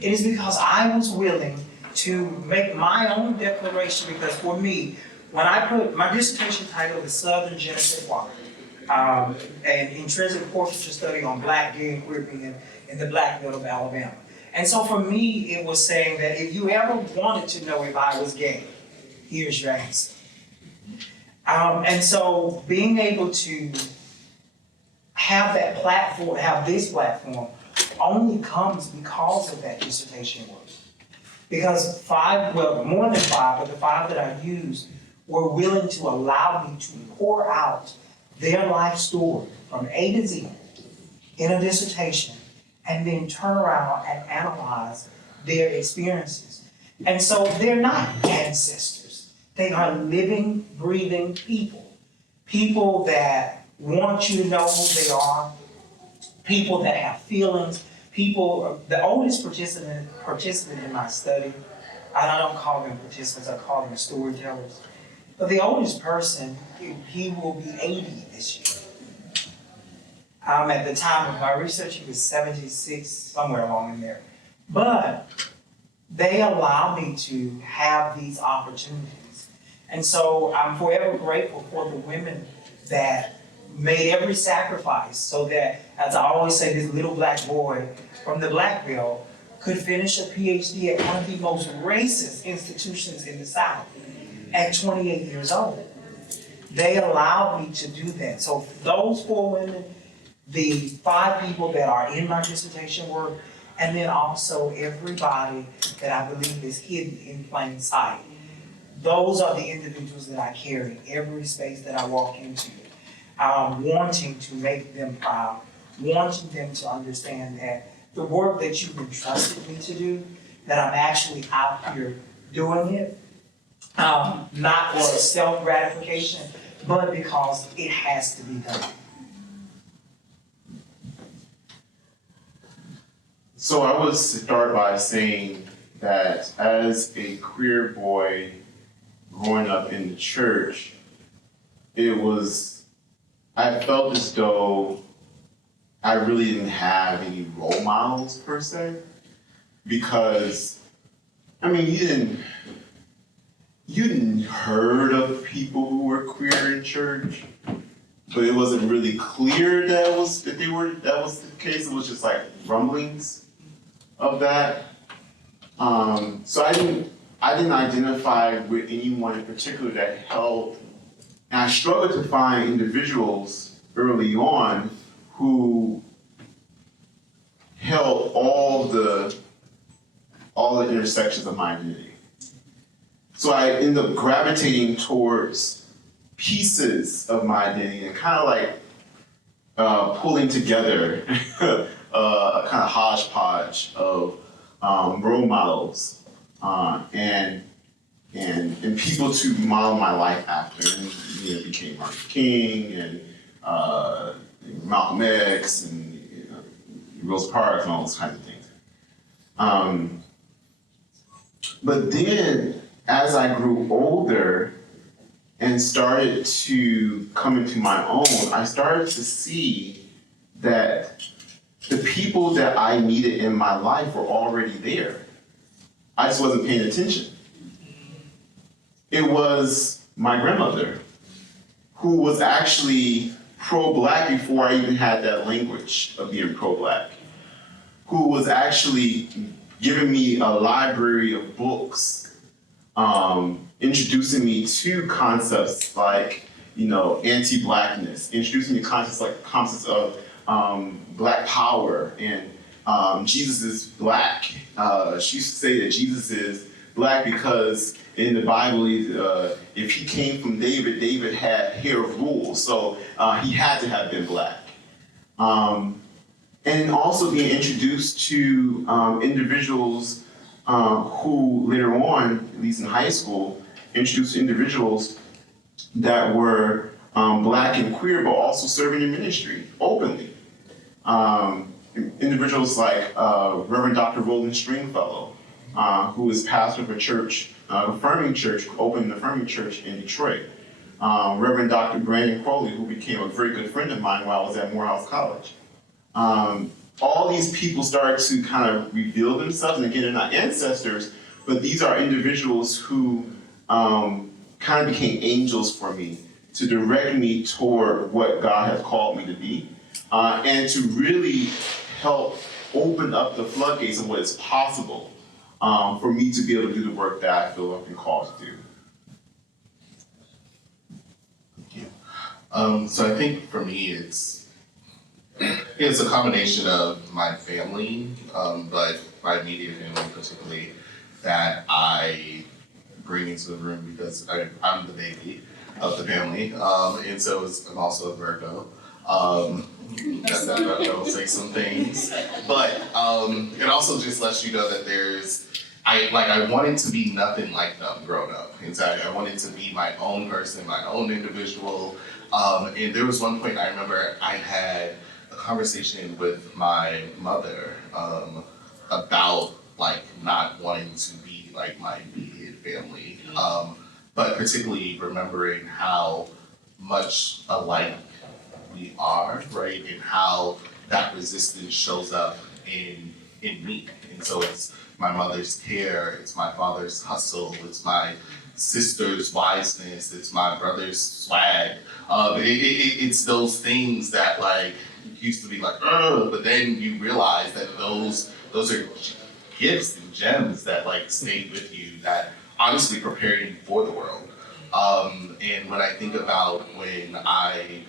It is because I was willing to make my own declaration, because for me, when I put my dissertation title is Southern Genocide Walk, an intrinsic portraiture study on black, gay, and queer being in the Black Belt of Alabama. And so for me, it was saying that if you ever wanted to know if I was gay, here's your answer. And so being able to have that platform, have this platform, only comes because of that dissertation work. Because 5, well, more than 5, but the 5 that I used were willing to allow me to pour out their life story from A to Z in a dissertation, and then turn around and analyze their experiences. And so they're not ancestors. They are living, breathing people. People that want you to know who they are, people that have feelings, people, the oldest participant in my study, I don't call them participants, I call them storytellers. But the oldest person, he will be 80 this year. At the time of my research, he was 76, somewhere along in there. But they allow me to have these opportunities. And so I'm forever grateful for the women that made every sacrifice so that, as I always say, this little black boy from the Black Belt could finish a PhD at one of the most racist institutions in the South at 28 years old. They allowed me to do that. So those 4 women, the 5 people that are in my dissertation work, and then also everybody that I believe is hidden in plain sight. Those are the individuals that I carry in every space that I walk into, wanting to make them proud, wanting them to understand that the work that you've entrusted me to do, that I'm actually out here doing it, not for self-gratification, but because it has to be done. So I would start by saying that as a queer boy growing up in the church, I felt as though I really didn't have any role models per se, because, I mean, you didn't heard of people who were queer in church, but it wasn't really clear that was the case. It was just like rumblings of that. So I didn't identify with anyone in particular that held, and I struggled to find individuals early on who held all the intersections of my identity. So I ended up gravitating towards pieces of my identity and kind of like pulling together a kind of hodgepodge of role models and people to model my life after. And it became Martin King and Malcolm X and Rosa Parks and all those kinds of things. But then, as I grew older and started to come into my own, I started to see that the people that I needed in my life were already there. I just wasn't paying attention. It was my grandmother, who was actually pro-Black before I even had that language of being pro-Black, who was actually giving me a library of books, introducing me to concepts like, anti-blackness, introducing me to concepts of Black power and Jesus is Black. She used to say that Jesus is Black because in the Bible, if he came from David, David had hair of rule, so he had to have been Black. And also being introduced to individuals who later on, at least in high school, introduced individuals that were Black and queer, but also serving in ministry openly. Individuals like Reverend Dr. Roland Stringfellow, who is pastor of a church, Affirming Church, opened an Affirming Church in Detroit. Reverend Dr. Brandon Crowley, who became a very good friend of mine while I was at Morehouse College. All these people started to kind of reveal themselves, and again, they're not ancestors, but these are individuals who kind of became angels for me to direct me toward what God has called me to be, and to really help open up the floodgates of what is possible for me to be able to do the work that I feel I've been called to do. Thank you. So I think for me, it's a combination of my family, but my immediate family particularly, that I bring into the room because I'm the baby of the family, and so I'm also a Virgo. That will say some things, but it also just lets you know that I wanted to be nothing like them growing up. And so I wanted to be my own person, my own individual. And there was one point I remember I had a conversation with my mother about not wanting to be like my immediate family, but particularly remembering how much alike we are, right? And how that resistance shows up in me. And so it's my mother's care, it's my father's hustle, it's my sister's wiseness, it's my brother's swag. It's those things that used to be but then you realize that those are gifts and gems that stayed with you, that honestly prepare you for the world. And when I think about when I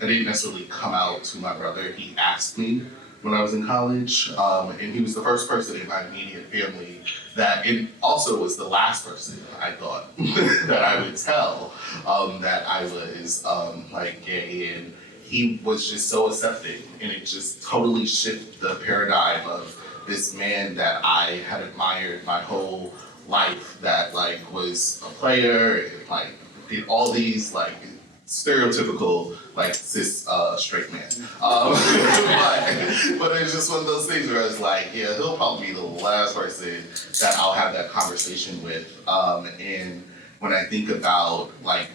didn't necessarily come out to my brother. He asked me when I was in college, and he was the first person in my immediate family that, it also was the last person I thought that I would tell that I was gay, and he was just so accepting, and it just totally shifted the paradigm of this man that I had admired my whole life, that was a player, and did all these stereotypical cis straight man. But it's just one of those things where I was yeah, he'll probably be the last person that I'll have that conversation with. And when I think about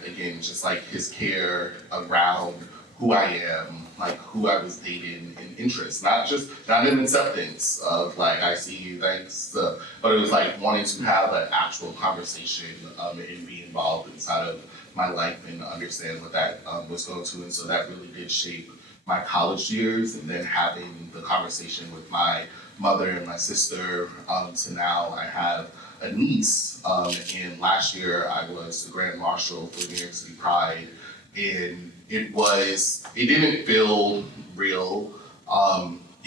again, just his care around who I am, who I was dating, and interest, not an acceptance of I see you, thanks, but it was wanting to have an actual conversation and be involved inside of my life and understand what that was going to, and so that really did shape my college years, and then having the conversation with my mother and my sister, to now I have a niece, and last year I was the Grand Marshal for New York City Pride, and it didn't feel real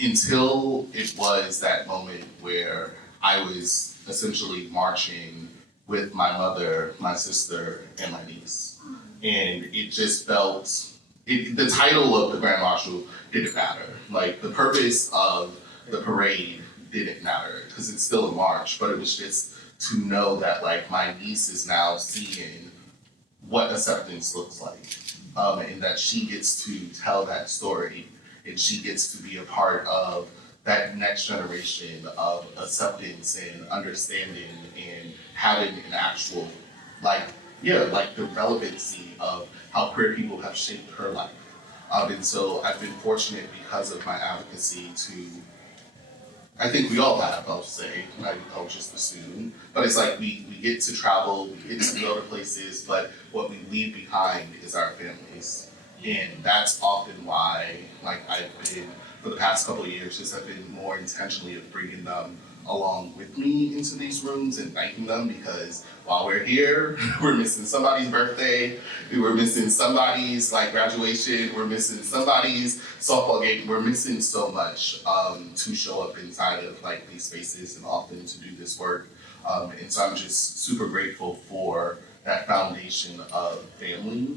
until it was that moment where I was essentially marching with my mother, my sister, and my niece. And it just felt, the title of the Grand Marshal didn't matter. The purpose of the parade didn't matter, because it's still a march, but it was just to know that my niece is now seeing what acceptance looks like. And that she gets to tell that story, and she gets to be a part of that next generation of acceptance and understanding, and having an actual, the relevancy of how queer people have shaped her life. And so I've been fortunate because of my advocacy to, I think we all have, I'll say, I'll just assume, but it's we get to travel, we get to go to places, but what we leave behind is our families. And that's often why, I've been for the past couple of years just have been more intentionally of bringing them along with me into these rooms and thanking them, because while we're here, we're missing somebody's birthday, we're missing somebody's like graduation, we're missing somebody's softball game, we're missing so much to show up inside of like these spaces and often to do this work. And so I'm just super grateful for that foundation of family,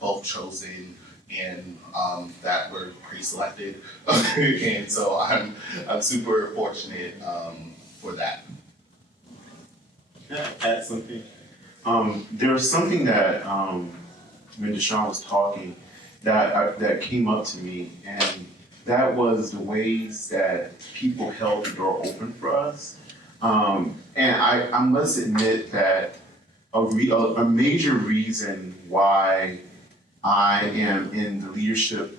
both chosen and that were pre-selected. And so I'm super fortunate for that. Can I add something? There was something that when Dashan was talking that came up to me, and that was the ways that people held the door open for us. And I must admit that a major reason why I am in the leadership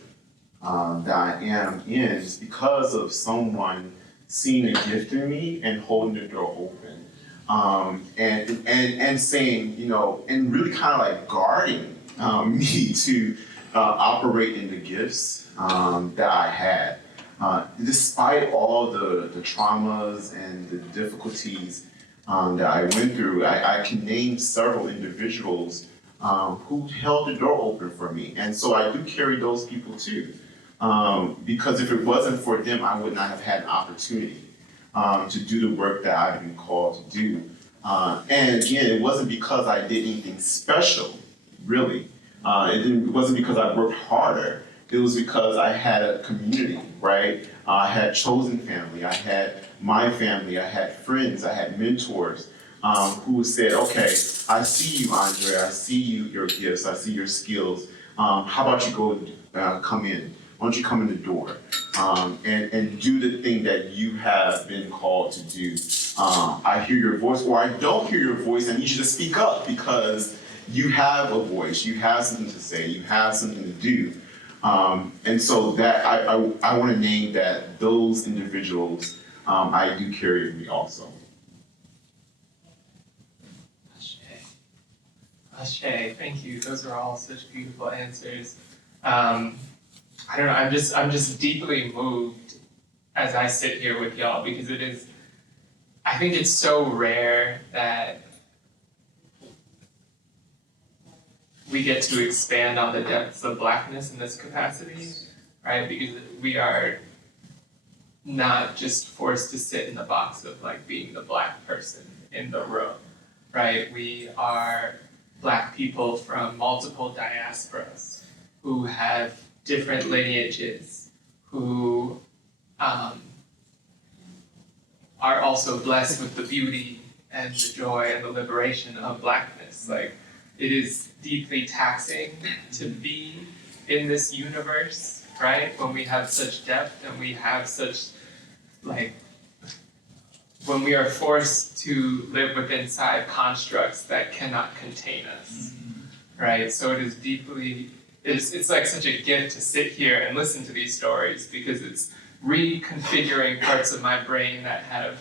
that I am in is because of someone seeing a gift in me and holding the door open. And saying, you know, and really kind of like guarding me to operate in the gifts that I had. Despite all the traumas and the difficulties that I went through, I can name several individuals who held the door open for me. And so I do carry those people too. Because if it wasn't for them, I would not have had an opportunity to do the work that I've been called to do. And again, it wasn't because I did anything special, really. It wasn't because I worked harder. It was because I had a community, right? I had chosen family, I had my family, I had friends, I had mentors who said, okay, I see you, Andre, I see you, your gifts, I see your skills. How about you go come in? Why don't you come in the door and do the thing that you have been called to do? I hear your voice, or I don't hear your voice. I need you to speak up because you have a voice, you have something to say, you have something to do. And so that I want to name that those individuals I do carry with me also. Ashe, thank you. Those are all such beautiful answers. I don't know, I'm just deeply moved as I sit here with y'all, because I think it's so rare that we get to expand on the depths of Blackness in this capacity, right? Because we are not just forced to sit in the box of like being the Black person in the room, right? We are Black people from multiple diasporas who have different lineages, who are also blessed with the beauty and the joy and the liberation of Blackness. Like, it is deeply taxing to be in this universe, right? When we have such depth and we have such, like, when we are forced to live within inside constructs that cannot contain us, right? So it is deeply, it's like such a gift to sit here and listen to these stories, because it's reconfiguring parts of my brain that have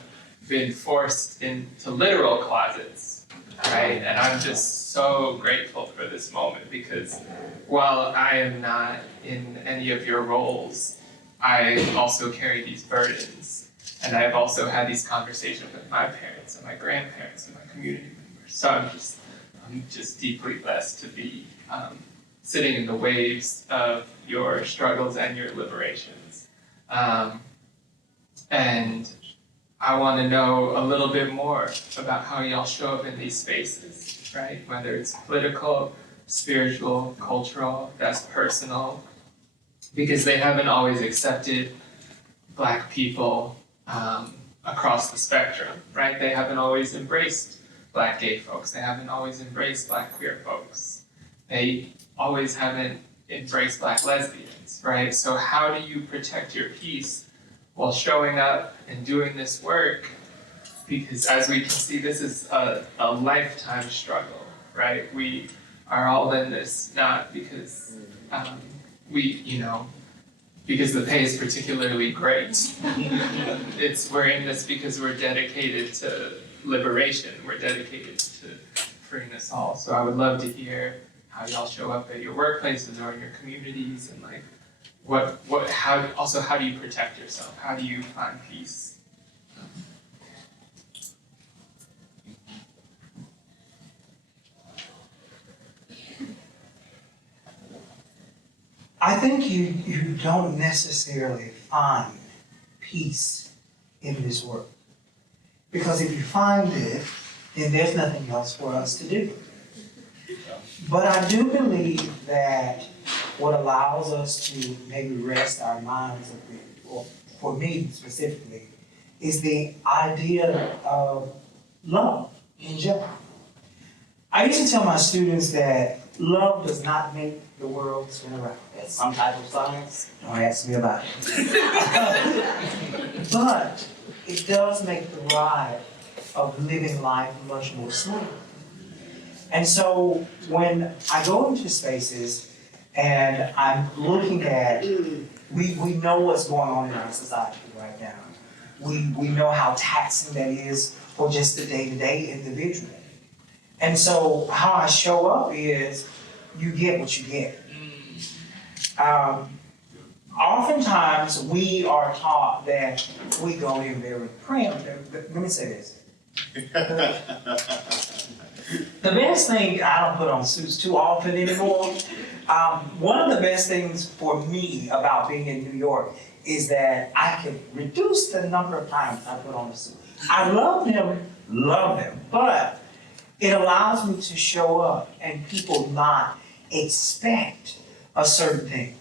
been forced into literal closets, right? And I'm just so grateful for this moment, because while I am not in any of your roles, I also carry these burdens. And I've also had these conversations with my parents and my grandparents and my community members. So I'm just deeply blessed to be sitting in the waves of your struggles and your liberations. And I want to know a little bit more about how y'all show up in these spaces, right? Whether it's political, spiritual, cultural, that's personal, because they haven't always accepted Black people across the spectrum, right? They haven't always embraced Black gay folks. They haven't always embraced Black queer folks. They always haven't embraced Black lesbians, right? So how do you protect your peace while showing up and doing this work? Because as we can see, this is a lifetime struggle, right? We are all in this not because because the pay is particularly great. We're in this because we're dedicated to liberation. We're dedicated to freeing us all. So I would love to hear how y'all show up at your workplaces or in your communities, and like how do you protect yourself? How do you find peace? I think you don't necessarily find peace in this work. Because if you find it, then there's nothing else for us to do. But I do believe that what allows us to maybe rest our minds a bit, or for me specifically, is the idea of love in general. I used to tell my students that love does not make the world spin around. That's some type of science. Don't ask me about it. But it does make the ride of living life much more smooth. And so when I go into spaces and I'm looking at, we know what's going on in our society right now. We know how taxing that is for just the day-to-day individual. And so how I show up is you get what you get. Oftentimes we are taught that we go in very prim. Let me say this. The best thing, I don't put on suits too often anymore. One of the best things for me about being in New York is that I can reduce the number of times I put on a suit. I love them, but it allows me to show up and people not expect a certain thing.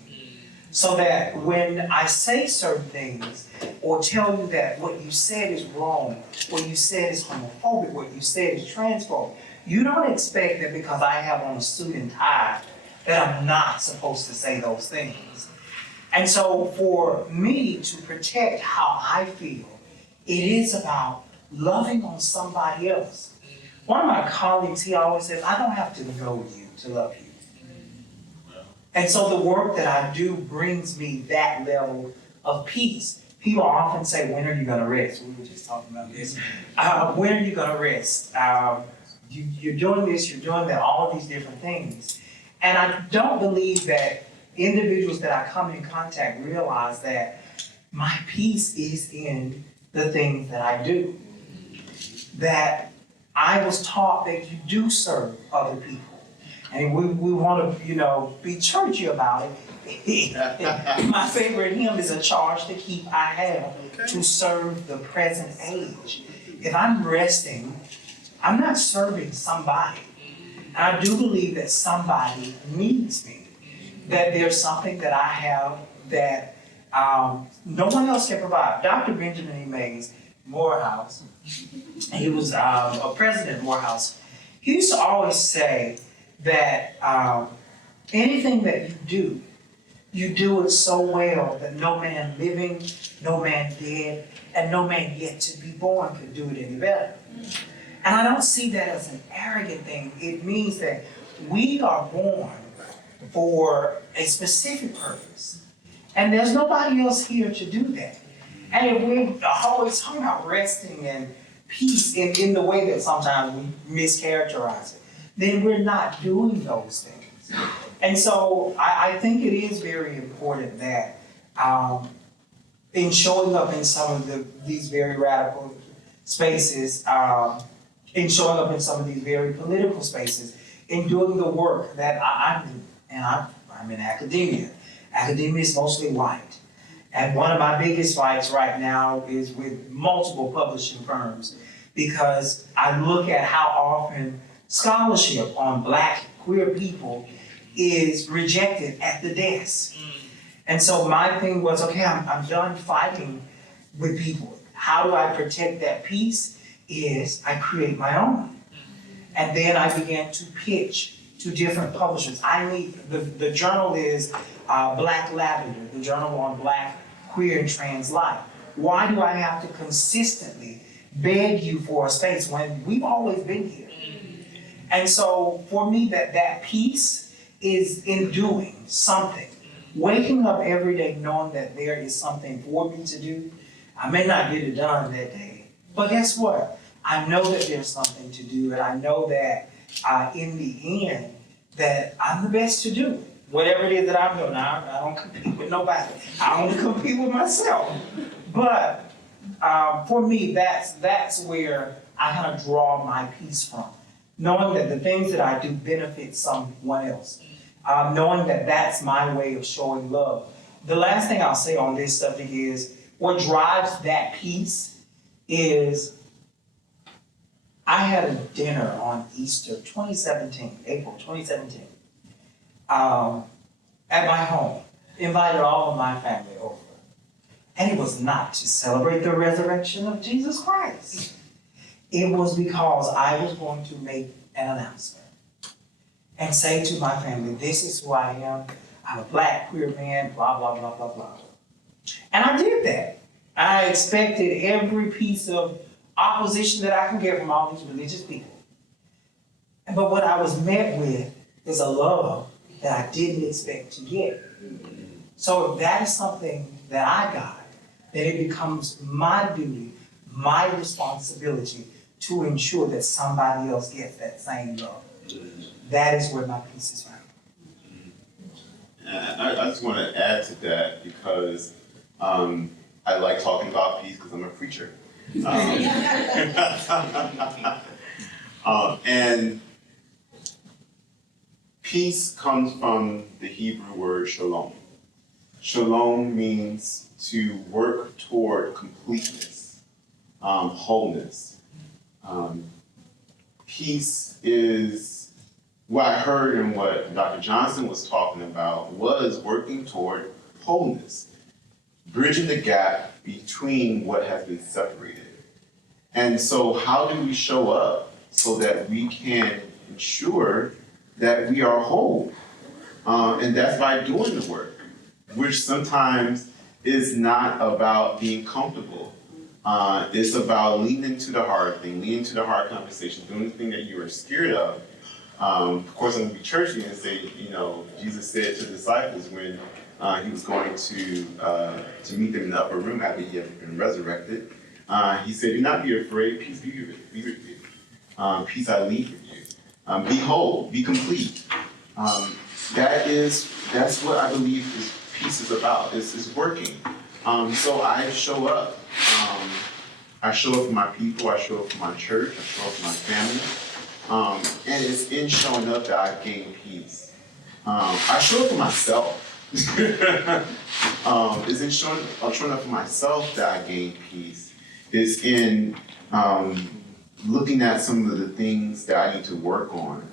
So that when I say certain things or tell you that what you said is wrong, what you said is homophobic, what you said is transphobic, you don't expect that because I have on a suit and tie that I'm not supposed to say those things. And so for me to protect how I feel, it is about loving on somebody else. One of my colleagues, he always says, I don't have to know you to love you. And so the work that I do brings me that level of peace. People often say, when are you going to rest? We were just talking about this. When are you going to rest? You're doing this, you're doing that, all of these different things. And I don't believe that individuals that I come in contact realize that my peace is in the things that I do. That I was taught that you do serve other people. And we want to, be churchy about it. My favorite hymn is a charge to keep I have to serve the present age. If I'm resting, I'm not serving somebody. And I do believe that somebody needs me. That there's something that I have that no one else can provide. Dr. Benjamin E. Mays, Morehouse, he was a president of Morehouse. He used to always say that anything that you do it so well that no man living, no man dead, and no man yet to be born could do it any better. And I don't see that as an arrogant thing. It means that we are born for a specific purpose. And there's nobody else here to do that. And if we're always talking about resting and peace in the way that sometimes we mischaracterize it, then we're not doing those things. And so I think it is very important that in showing up in some of these very radical spaces, in showing up in some of these very political spaces, in doing the work that I'm doing, and I'm in academia. Academia is mostly white. And one of my biggest fights right now is with multiple publishing firms because I look at how often scholarship on Black queer people is rejected at the desk. And so my thing was, okay, I'm done fighting with people. How do I protect that peace? Is I create my own. And then I began to pitch to different publishers. The journal is Black Lavender, the journal on Black, queer, and trans life. Why do I have to consistently beg you for a space when we've always been here? And so for me, that peace is in doing something. Waking up every day knowing that there is something for me to do. I may not get it done that day, but guess what? I know that there's something to do, and I know that in the end, that I'm the best to do it. whatever it is that I'm doing. I don't compete with nobody. I only compete with myself. But for me, that's where I kind of draw my peace from. Knowing that the things that I do benefit someone else. Knowing that that's my way of showing love. The last thing I'll say on this subject is, what drives that peace is, I had a dinner on Easter 2017, April 2017, at my home. Invited all of my family over. And it was not to celebrate the resurrection of Jesus Christ. It was because I was going to make an announcement and say to my family, this is who I am. I'm a black queer man, blah, blah, blah, blah, blah. And I did that. I expected every piece of opposition that I can get from all these religious people. But what I was met with is a love that I didn't expect to get. So if that is something that I got, then it becomes my duty, my responsibility to ensure that somebody else gets that same love. That is where my peace is found. I just want to add to that because I like talking about peace because I'm a preacher. And peace comes from the Hebrew word shalom. Shalom means to work toward completeness, wholeness. Peace is what I heard and what Dr. Johnson was talking about was working toward wholeness, bridging the gap between what has been separated. And so how do we show up so that we can ensure that we are whole? And that's by doing the work, which sometimes is not about being comfortable. It's about leaning into the hard thing, leaning into the hard conversation, doing the thing that you are scared of. Of course, I'm going to be churchy and say, Jesus said to the disciples when he was going to meet them in the upper room after he had been resurrected, he said, do not be afraid, peace be with you. Peace I leave with you. Be whole, be complete. That's what I believe peace is about. It's working. So I show up. I show up for my people, I show up for my church, I show up for my family. And it's in showing up that I gain peace. I show up for myself. It's in showing up for myself that I gain peace. It's in looking at some of the things that I need to work on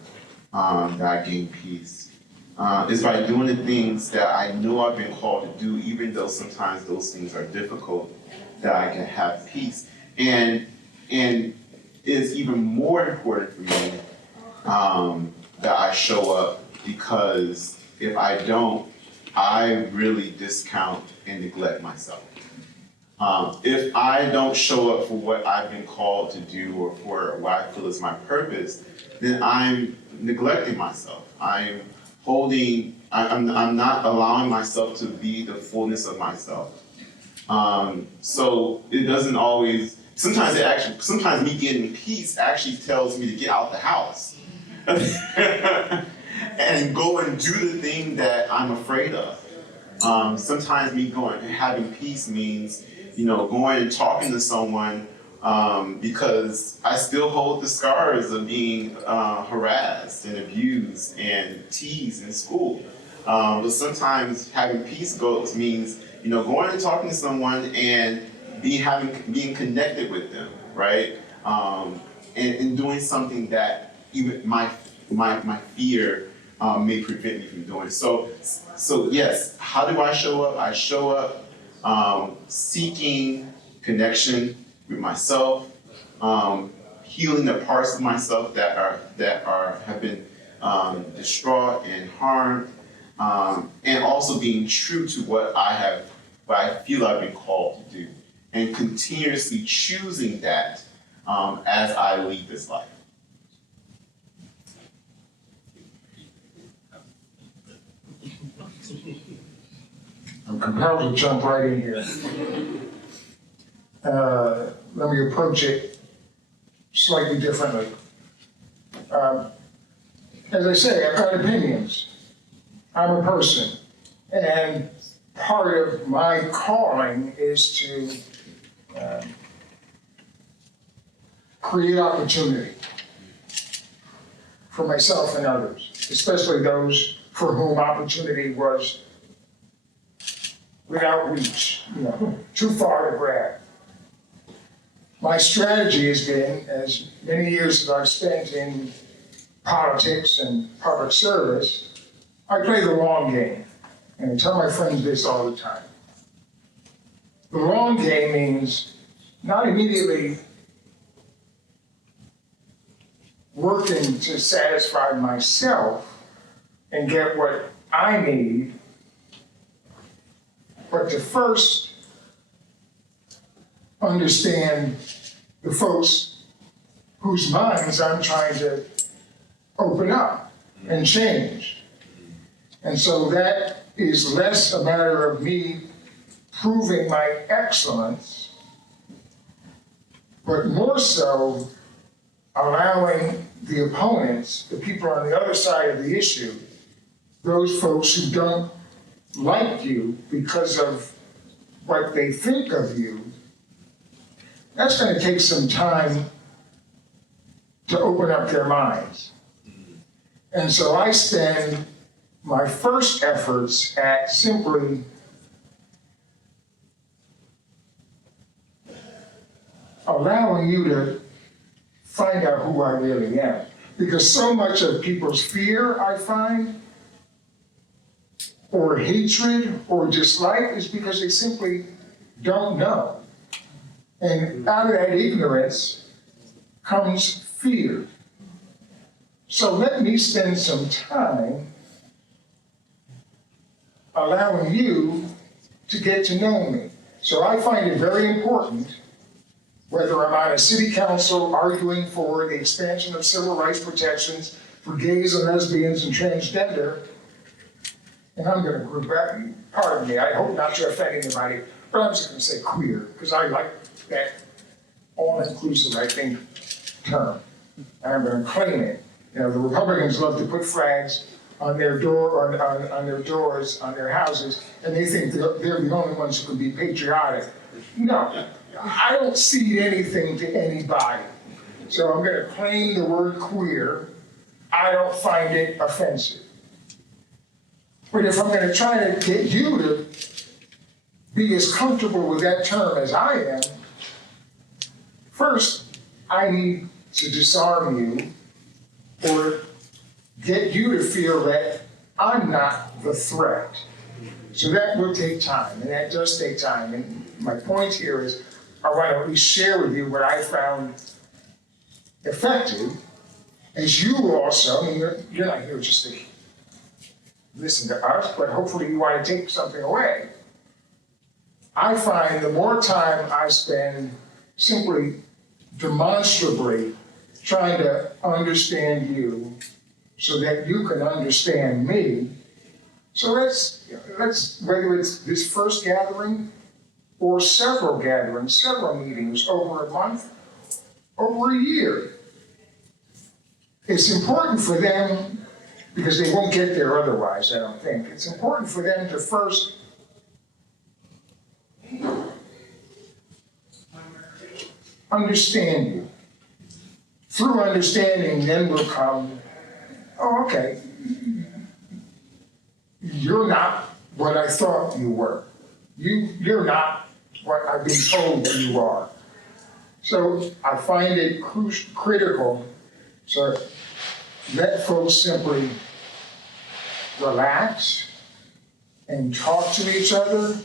that I gain peace. It's by doing the things that I know I've been called to do, even though sometimes those things are difficult, that I can have peace. And it's even more important for me that I show up, because if I don't, I really discount and neglect myself. If I don't show up for what I've been called to do or for what I feel is my purpose, then I'm neglecting myself. I'm not allowing myself to be the fullness of myself. So it doesn't always, sometimes me getting peace actually tells me to get out the house and go and do the thing that I'm afraid of. Sometimes me going and having peace means, going and talking to someone because I still hold the scars of being harassed and abused and teased in school. But sometimes having peace means, going and talking to someone and being connected with them, right? And doing something that even my fear may prevent me from doing. So yes, how do I show up? I show up seeking connection with myself, healing the parts of myself that have been distraught and harmed, and also being true to what I feel I've been called to do, and continuously choosing that as I lead this life. I'm compelled to jump right in here. Let me approach it slightly differently. As I say, I've got opinions. I'm a person, and part of my calling is to create opportunity for myself and others, especially those for whom opportunity was without reach, too far to grab. My strategy has been, as many years as I've spent in politics and public service, I play the long game. And I tell my friends this all the time. The long game means not immediately working to satisfy myself and get what I need, but to first understand the folks whose minds I'm trying to open up and change. And so that is less a matter of me proving my excellence, but more so allowing the opponents, the people on the other side of the issue, those folks who don't like you because of what they think of you, that's going to take some time to open up their minds. And so I spend my first efforts at simply allowing you to find out who I really am. Because so much of people's fear, I find, or hatred or dislike, is because they simply don't know. And out of that ignorance comes fear. So let me spend some time allowing you to get to know me. So I find it very important, whether I'm on a city council arguing for the expansion of civil rights protections for gays and lesbians and transgender, and I'm going to group back, pardon me, I hope not to offend anybody, but I'm just going to say queer, because I like that all-inclusive, I think, term. And I'm going to claim it. The Republicans love to put flags on their door, on their doors, on their houses, and they think they're the only ones who can be patriotic. No, I don't cede anything to anybody. So I'm going to claim the word queer. I don't find it offensive. But if I'm going to try to get you to be as comfortable with that term as I am, first, I need to disarm you or get you to feel that I'm not the threat. So that will take time, and that does take time. And my point here is I want to at least share with you what I found effective, as you also, I mean, you're not here just to listen to us, but hopefully you want to take something away. I find the more time I spend simply demonstrably trying to understand you so that you can understand me. So let's whether it's this first gathering or several gatherings, several meetings over a month, over a year. It's important for them, because they won't get there otherwise, I don't think. It's important for them to first understand you. Through understanding, then will come, oh, okay, you're not what I thought you were. You're not what I've been told you are. So I find it critical to let folks simply relax and talk to each other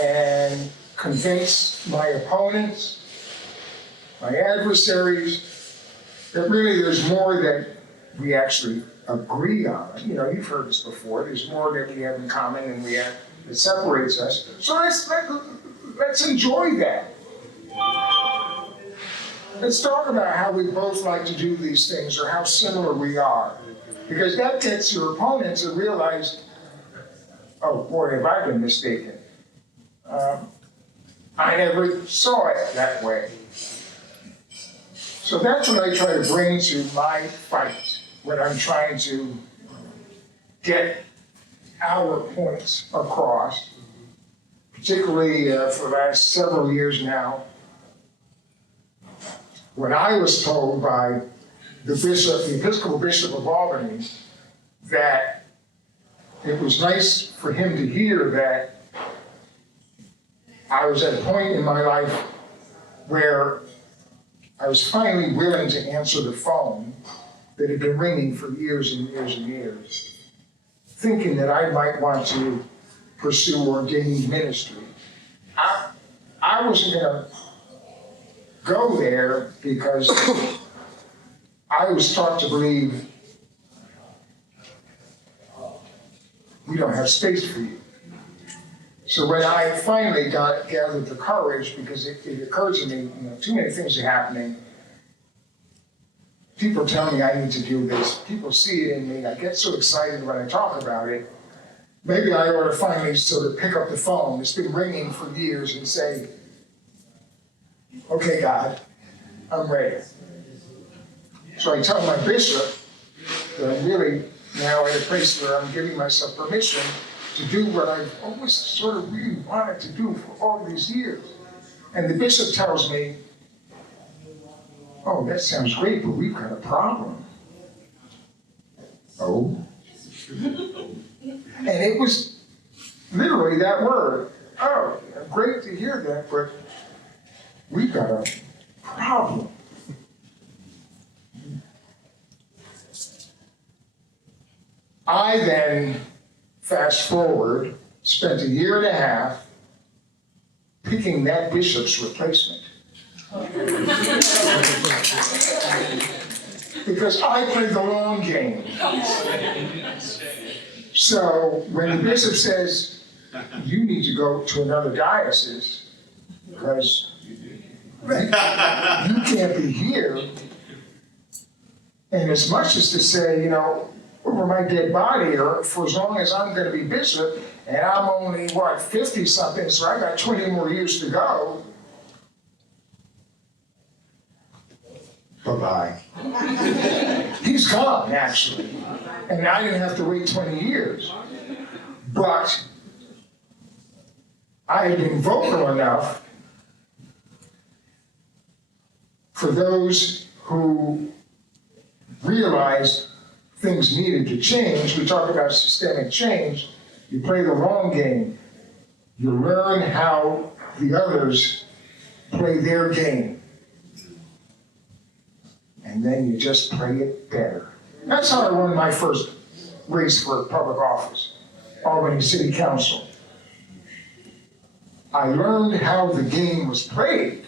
and convince my opponents, my adversaries, that really there's more that we actually agree on. You've heard this before. There's more that we have in common than we have that separates us. So let's enjoy that. Let's talk about how we both like to do these things or how similar we are. Because that gets your opponents to realize, oh boy, have I been mistaken. I never saw it that way. So that's what I try to bring to my fight when I'm trying to get our points across, particularly for the last several years now. When I was told by the Episcopal Bishop of Albany, that it was nice for him to hear that I was at a point in my life where I was finally willing to answer the phone that had been ringing for years and years and years, thinking that I might want to pursue ordained ministry. I wasn't going to go there because I was taught to believe we don't have space for you. So when I finally gathered the courage, because it occurred to me, too many things are happening. People tell me I need to do this. People see it in me. I get so excited when I talk about it. Maybe I ought to finally sort of pick up the phone. It's been ringing for years and say, okay, God, I'm ready. So I tell my bishop that I'm really now at a place where I'm giving myself permission to do what I've always sort of really wanted to do for all these years. And the bishop tells me, oh, that sounds great, but we've got a problem. Oh? And it was literally that word. Oh, great to hear that, but we've got a problem. I then, fast forward, spent 1.5 years picking that bishop's replacement. Because I play the long game. So when the bishop says, you need to go to another diocese, because you can't be here, and as much as to say, over my dead body, or for as long as I'm going to be bishop, and I'm only, 50-something, so I got 20 more years to go. Bye-bye. He's gone, actually. And I didn't have to wait 20 years. But I had been vocal enough for those who realized things needed to change. We talk about systemic change. You play the long game. You learn how the others play their game. And then you just play it better. That's how I won my first race for public office, Albany City Council. I learned how the game was played.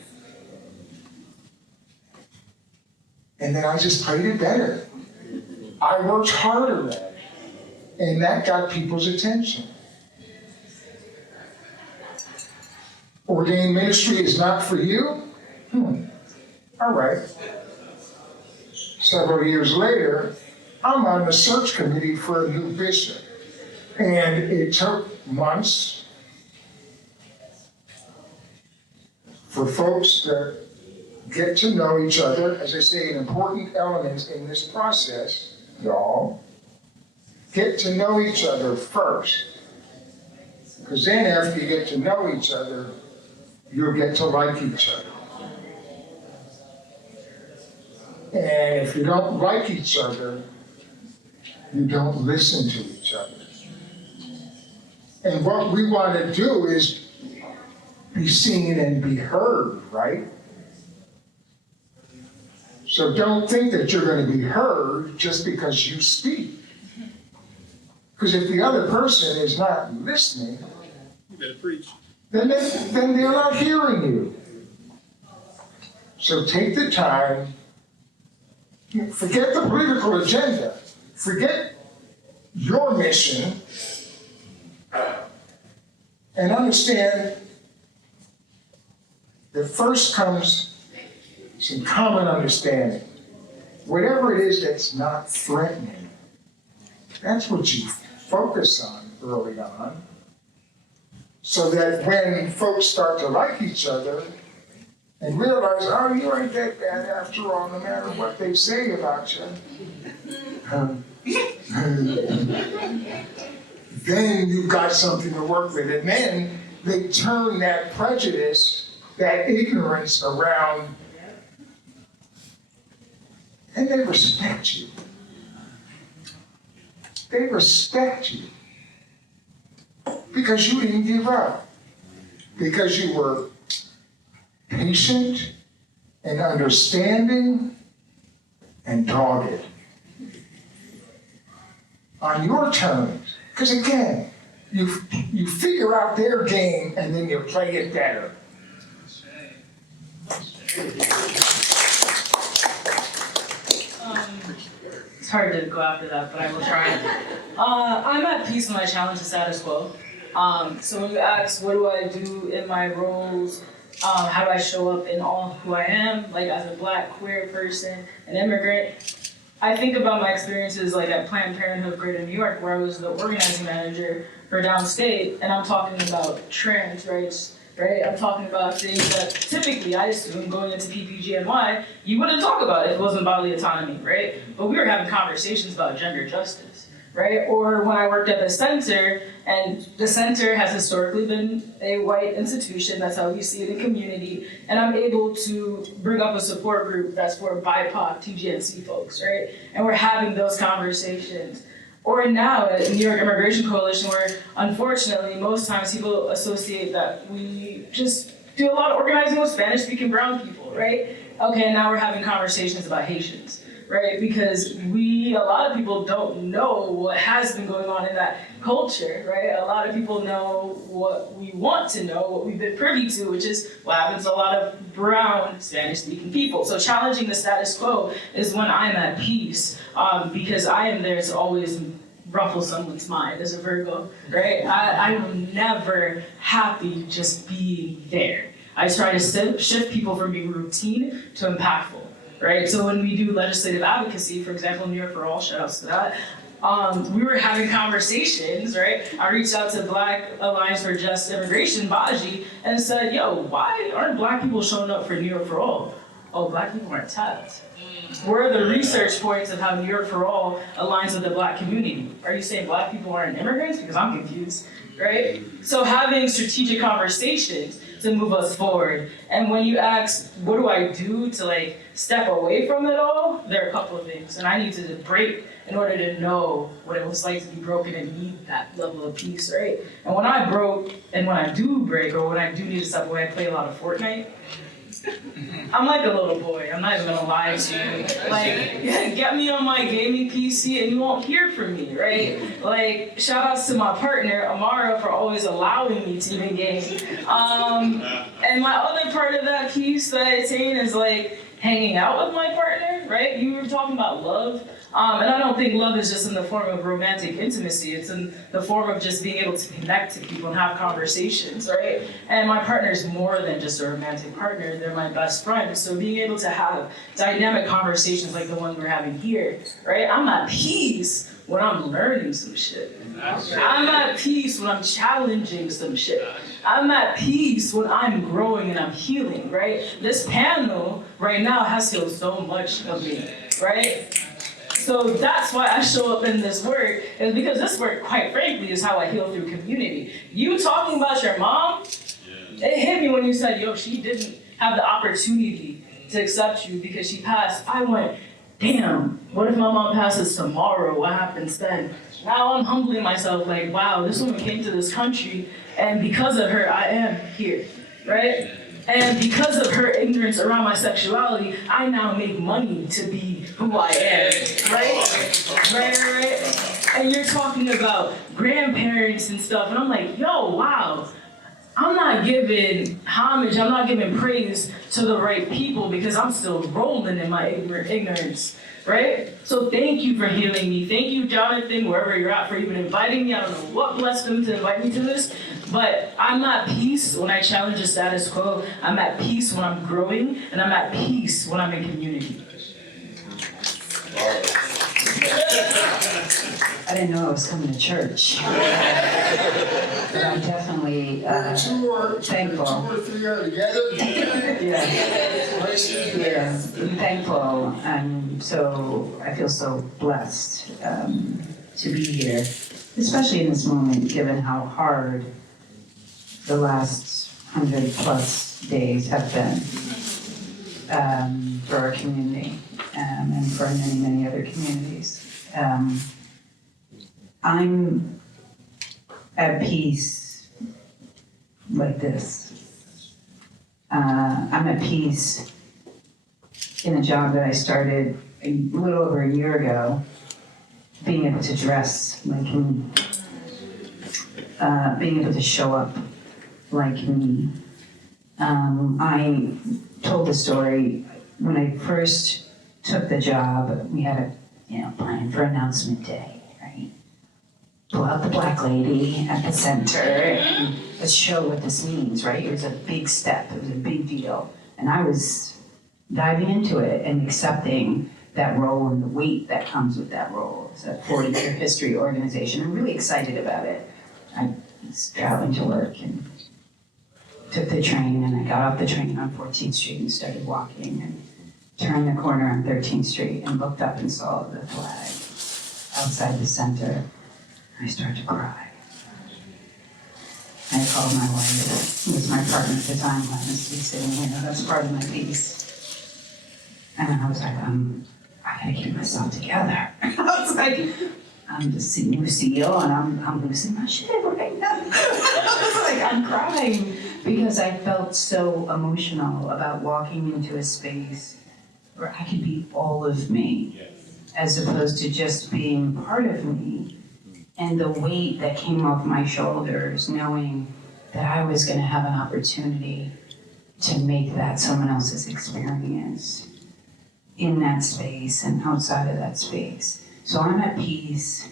And then I just played it better. I worked harder at it. And that got people's attention. Ordained ministry is not for you? All right. Several years later, I'm on the search committee for a new bishop. And it took months for folks to get to know each other. As I say, an important element in this process, y'all, get to know each other first. Because then after you get to know each other, you'll get to like each other. And if you don't like each other, you don't listen to each other. And what we want to do is be seen and be heard, right? So don't think that you're going to be heard just because you speak. Because if the other person is not listening, you better preach. Then they're not hearing you. So take the time. Forget the political agenda. Forget your mission. And understand that first comes some common understanding. Whatever it is that's not threatening, that's what you focus on early on. So that when folks start to like each other, and realize, oh, you ain't that bad after all, no matter what they say about you. then you've got something to work with. And then they turn that prejudice, that ignorance around, and they respect you. They respect you because you didn't give up, because you were patient and understanding and dogged on your terms. Because again, you figure out their game and then you play it better. It's hard to go after that, but I will try. I'm at peace when I challenge the status quo. So when you ask, what do I do in my roles? How do I show up in all who I am, like as a Black, queer person, an immigrant? I think about my experiences like at Planned Parenthood Greater New York, where I was the organizing manager for downstate, and I'm talking about trans rights, right? I'm talking about things that typically I assume going into PPGNY, you wouldn't talk about if it wasn't bodily autonomy, right? But we were having conversations about gender justice, right? Or when I worked at the center, and the center has historically been a white institution, that's how we see it in community, and I'm able to bring up a support group that's for BIPOC, TGNC folks, right? And we're having those conversations. Or now at New York Immigration Coalition, where unfortunately most times people associate that we just do a lot of organizing with Spanish-speaking brown people, right? Okay, now we're having conversations about Haitians, right? Because a lot of people don't know what has been going on in that culture, right? A lot of people know what we want to know, what we've been privy to, which is what happens to a lot of brown Spanish-speaking people. So challenging the status quo is when I'm at peace, because I am there to always ruffle someone's mind as a Virgo, right? I'm never happy just being there. I try to shift people from being routine to impactful. Right, so when we do legislative advocacy, for example, New York for All, shout outs to that, we were having conversations, right? I reached out to Black Alliance for Just Immigration, Baji, and said, yo, why aren't Black people showing up for New York for All? Oh, Black people aren't tapped. Where are the research points of how New York for All aligns with the Black community? Are you saying Black people aren't immigrants? Because I'm confused, right? So having strategic conversations to move us forward. And when you ask, what do I do to step away from it all? There are a couple of things. And I need to break in order to know what it was like to be broken and need that level of peace, right? And when I broke, and when I do break, or when I do need to step away, I play a lot of Fortnite. I'm like a little boy, I'm not even gonna lie to you. Get me on my gaming PC and you won't hear from me, right? Shout outs to my partner, Amara, for always allowing me to even game. And my other part of that piece that I attain is hanging out with my partner, right? You were talking about love. And I don't think love is just in the form of romantic intimacy. It's in the form of just being able to connect to people and have conversations, right? And my partner is more than just a romantic partner. They're my best friend. So being able to have dynamic conversations like the one we're having here, right? I'm at peace when I'm learning some shit. I'm at peace when I'm challenging some shit. I'm at peace when I'm growing and I'm healing, right? This panel right now has healed so much of me, right? So that's why I show up in this work, is because this work, quite frankly, is how I heal through community. You talking about your mom, it hit me when you said, yo, she didn't have the opportunity to accept you because she passed. I went, damn, what if my mom passes tomorrow? What happens then? Now I'm humbling myself wow, this woman came to this country, and because of her, I am here, right? And because of her ignorance around my sexuality, I now make money to be who I am, right? And you're talking about grandparents and stuff, and I'm like, yo, wow. I'm not giving homage, I'm not giving praise to the right people because I'm still rolling in my ignorance, right? So thank you for healing me. Thank you, Jonathan, wherever you're at, for even inviting me. I don't know what blessed them to invite me to this, but I'm at peace when I challenge the status quo. I'm at peace when I'm growing, and I'm at peace when I'm in community. I didn't know I was coming to church. But I'm definitely thankful. 2 or 3 are together. Yeah, I'm thankful, and so I feel so blessed to be here. especially in this moment, given how hard the last 100+ days have been for our community and for many, many other communities. I'm at peace like this. I'm at peace in a job that I started a little over a year ago, being able to dress like me, being able to show up like me. I told the story when I first took the job. We had a plan for announcement day, right? Pull out the black lady at the center and let's show what this means, right? It was a big step, it was a big deal. And I was diving into it and accepting that role and the weight that comes with that role. It's a 40-year history organization. I'm really excited about it. I was traveling to work and took the train, and I got off the train on 14th Street and started walking and turned the corner on 13th Street and looked up and saw the flag outside the center. I started to cry. I called my wife, who was my partner at the time, honestly, sitting here. That's part of my piece. And I was like, I gotta get myself together. I was like, I'm just Lucille, and I'm losing my shit right now. I was like, I'm crying because I felt so emotional about walking into a space where I could be all of me, as opposed to just being part of me. And the weight that came off my shoulders, knowing that I was gonna have an opportunity to make that someone else's experience in that space and outside of that space. So I'm at peace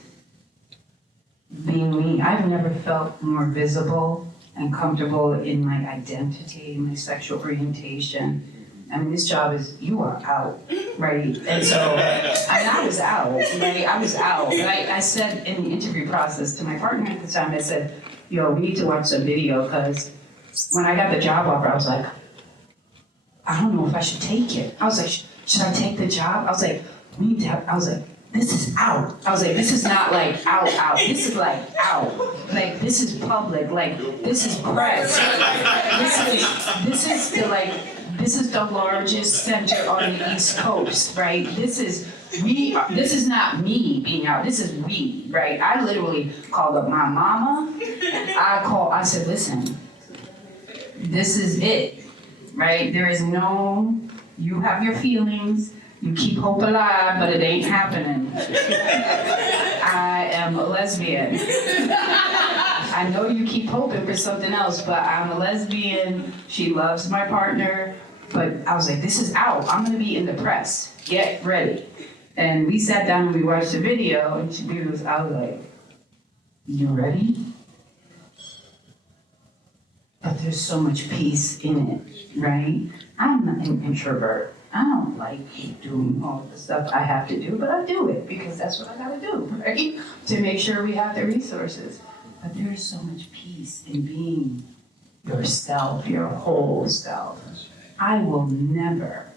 being me. I've never felt more visible and comfortable in my identity, my sexual orientation. I mean, this job is, you are out, right? And so, I was out, right? I was out. But I said in the interview process to my partner at the time, I said, yo, we need to watch some video, because when I got the job offer, I was like, I don't know if I should take it. I was like, should I take the job? I was like, we need to have, I was like, this is out. I was like, this is not like out. This is like out. Like, this is public. Like, this is press. This is the largest center on the East Coast, right? This is not me being out. This is we, right? I literally called up my mama. I said, listen, this is it, right? There is no, you have your feelings. You keep hope alive, but it ain't happening. I am a lesbian. I know you keep hoping for something else, but I'm a lesbian. She loves my partner. But I was like, this is out. I'm gonna be in the press. Get ready. And we sat down and we watched the video, and I was like, you ready? But there's so much peace in it, right? I'm an introvert. I don't like doing all the stuff I have to do, but I do it because that's what I gotta do, right? To make sure we have the resources. But there's so much peace in being yourself, your whole self. I will never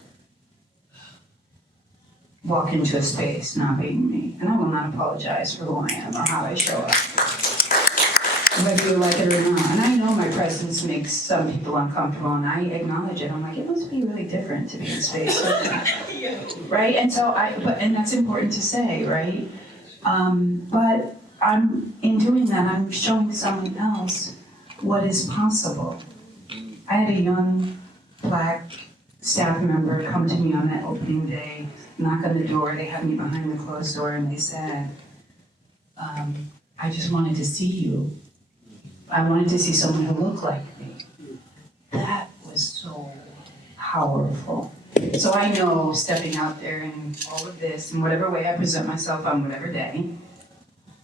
walk into a space not being me, and I will not apologize for who I am or how I show up, whether you like it or not. And I know my presence makes some people uncomfortable, and I acknowledge it. I'm like, it must be really different to be in space like that, right? And so and that's important to say, right? But in doing that, I'm showing someone else what is possible. I had a young Black staff member come to me on that opening day, knock on the door. They had me behind the closed door, and they said, I just wanted to see you. I wanted to see someone who looked like me. That was so powerful. So I know stepping out there and all of this, in whatever way I present myself on whatever day,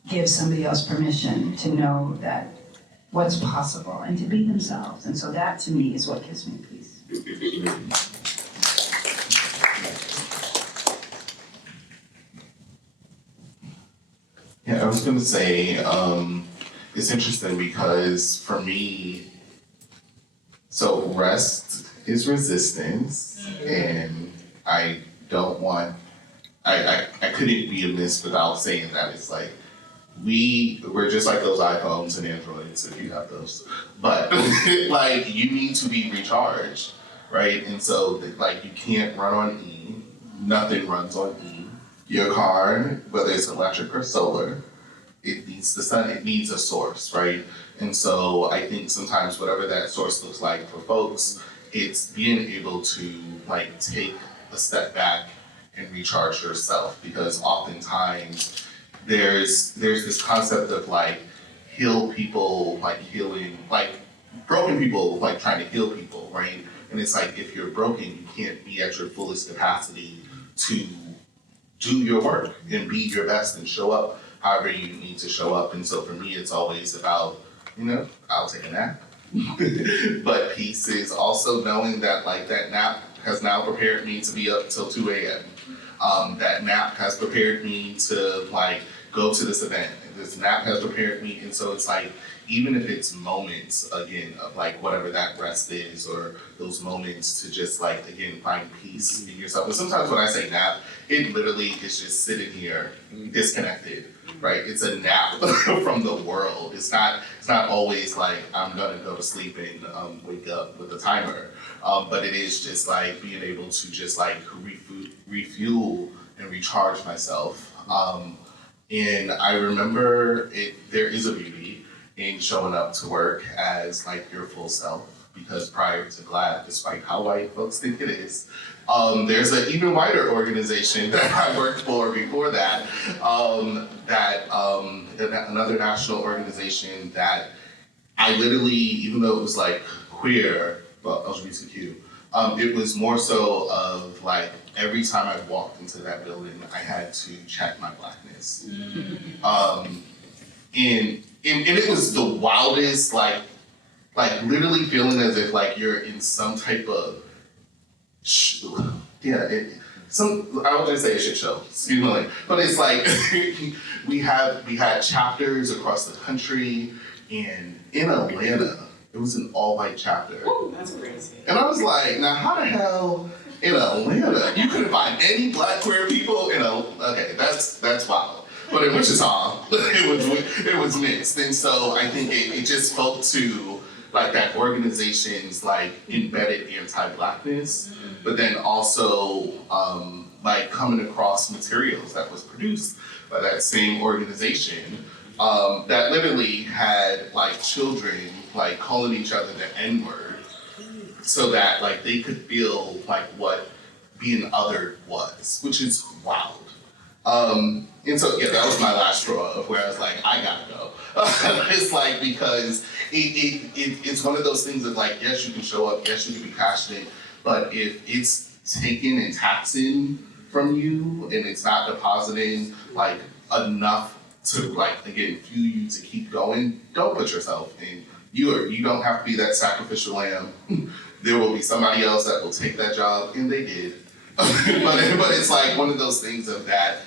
gives somebody else permission to know that what's possible and to be themselves. And so that to me is what gives me peace. Yeah, I was gonna say, it's interesting because for me, so rest is resistance, and I don't want, I couldn't be amiss without saying that it's like, we're just like those iPhones and Androids if you have those. But like you need to be recharged, right? And so like you can't run on E. Nothing runs on E. Your car, whether it's electric or solar, it needs the sun, it needs a source, right? And so I think sometimes whatever that source looks like for folks, it's being able to like take a step back and recharge yourself, because oftentimes there's this concept of like heal people, like healing, like broken people, like trying to heal people, right? And it's like if you're broken, you can't be at your fullest capacity to do your work and be your best and show up however you need to show up. And so for me, it's always about, I'll take a nap. But peace is also knowing that like that nap has now prepared me to be up till 2 a.m. That nap has prepared me to like go to this event. This nap has prepared me. And so it's like, even if it's moments, again, of like whatever that rest is, or those moments to just like, again, find peace in yourself. And sometimes when I say nap, it literally is just sitting here disconnected, right? It's a nap from the world. It's not always like I'm gonna go to sleep and wake up with a timer. But it is just like being able to just like refuel and recharge myself. And I remember there is a beauty in showing up to work as like your full self, because prior to GLAD, despite how white folks think it is, there's an even whiter organization that I worked for before that, another national organization that I literally, even though it was like queer, well, LGBTQ, it was more so of like every time I walked into that building, I had to check my Blackness. And it was the wildest, like literally feeling as if like you're in some type of, I was gonna say a shit show, excuse me, but it's like we had chapters across the country, and in Atlanta, it was an all-white chapter. Ooh, that's crazy. And I was like, now how the hell in Atlanta you couldn't find any Black queer people in okay, that's wild. But in Wichita, it was mixed. And so I think it just spoke to like that organization's like embedded anti-Blackness, but then also like coming across materials that was produced by that same organization that literally had like children like calling each other the N-word, so that like they could feel like what being othered was, which is wild. And so, yeah, that was my last straw of where I was like, I gotta go. It's like, because it's one of those things of like, yes, you can show up, yes, you can be passionate, but if it's taken and taxing from you and it's not depositing like enough to like, again, fuel you to keep going, don't put yourself in. You don't have to be that sacrificial lamb. There will be somebody else that will take that job, and they did. but it's like one of those things of that.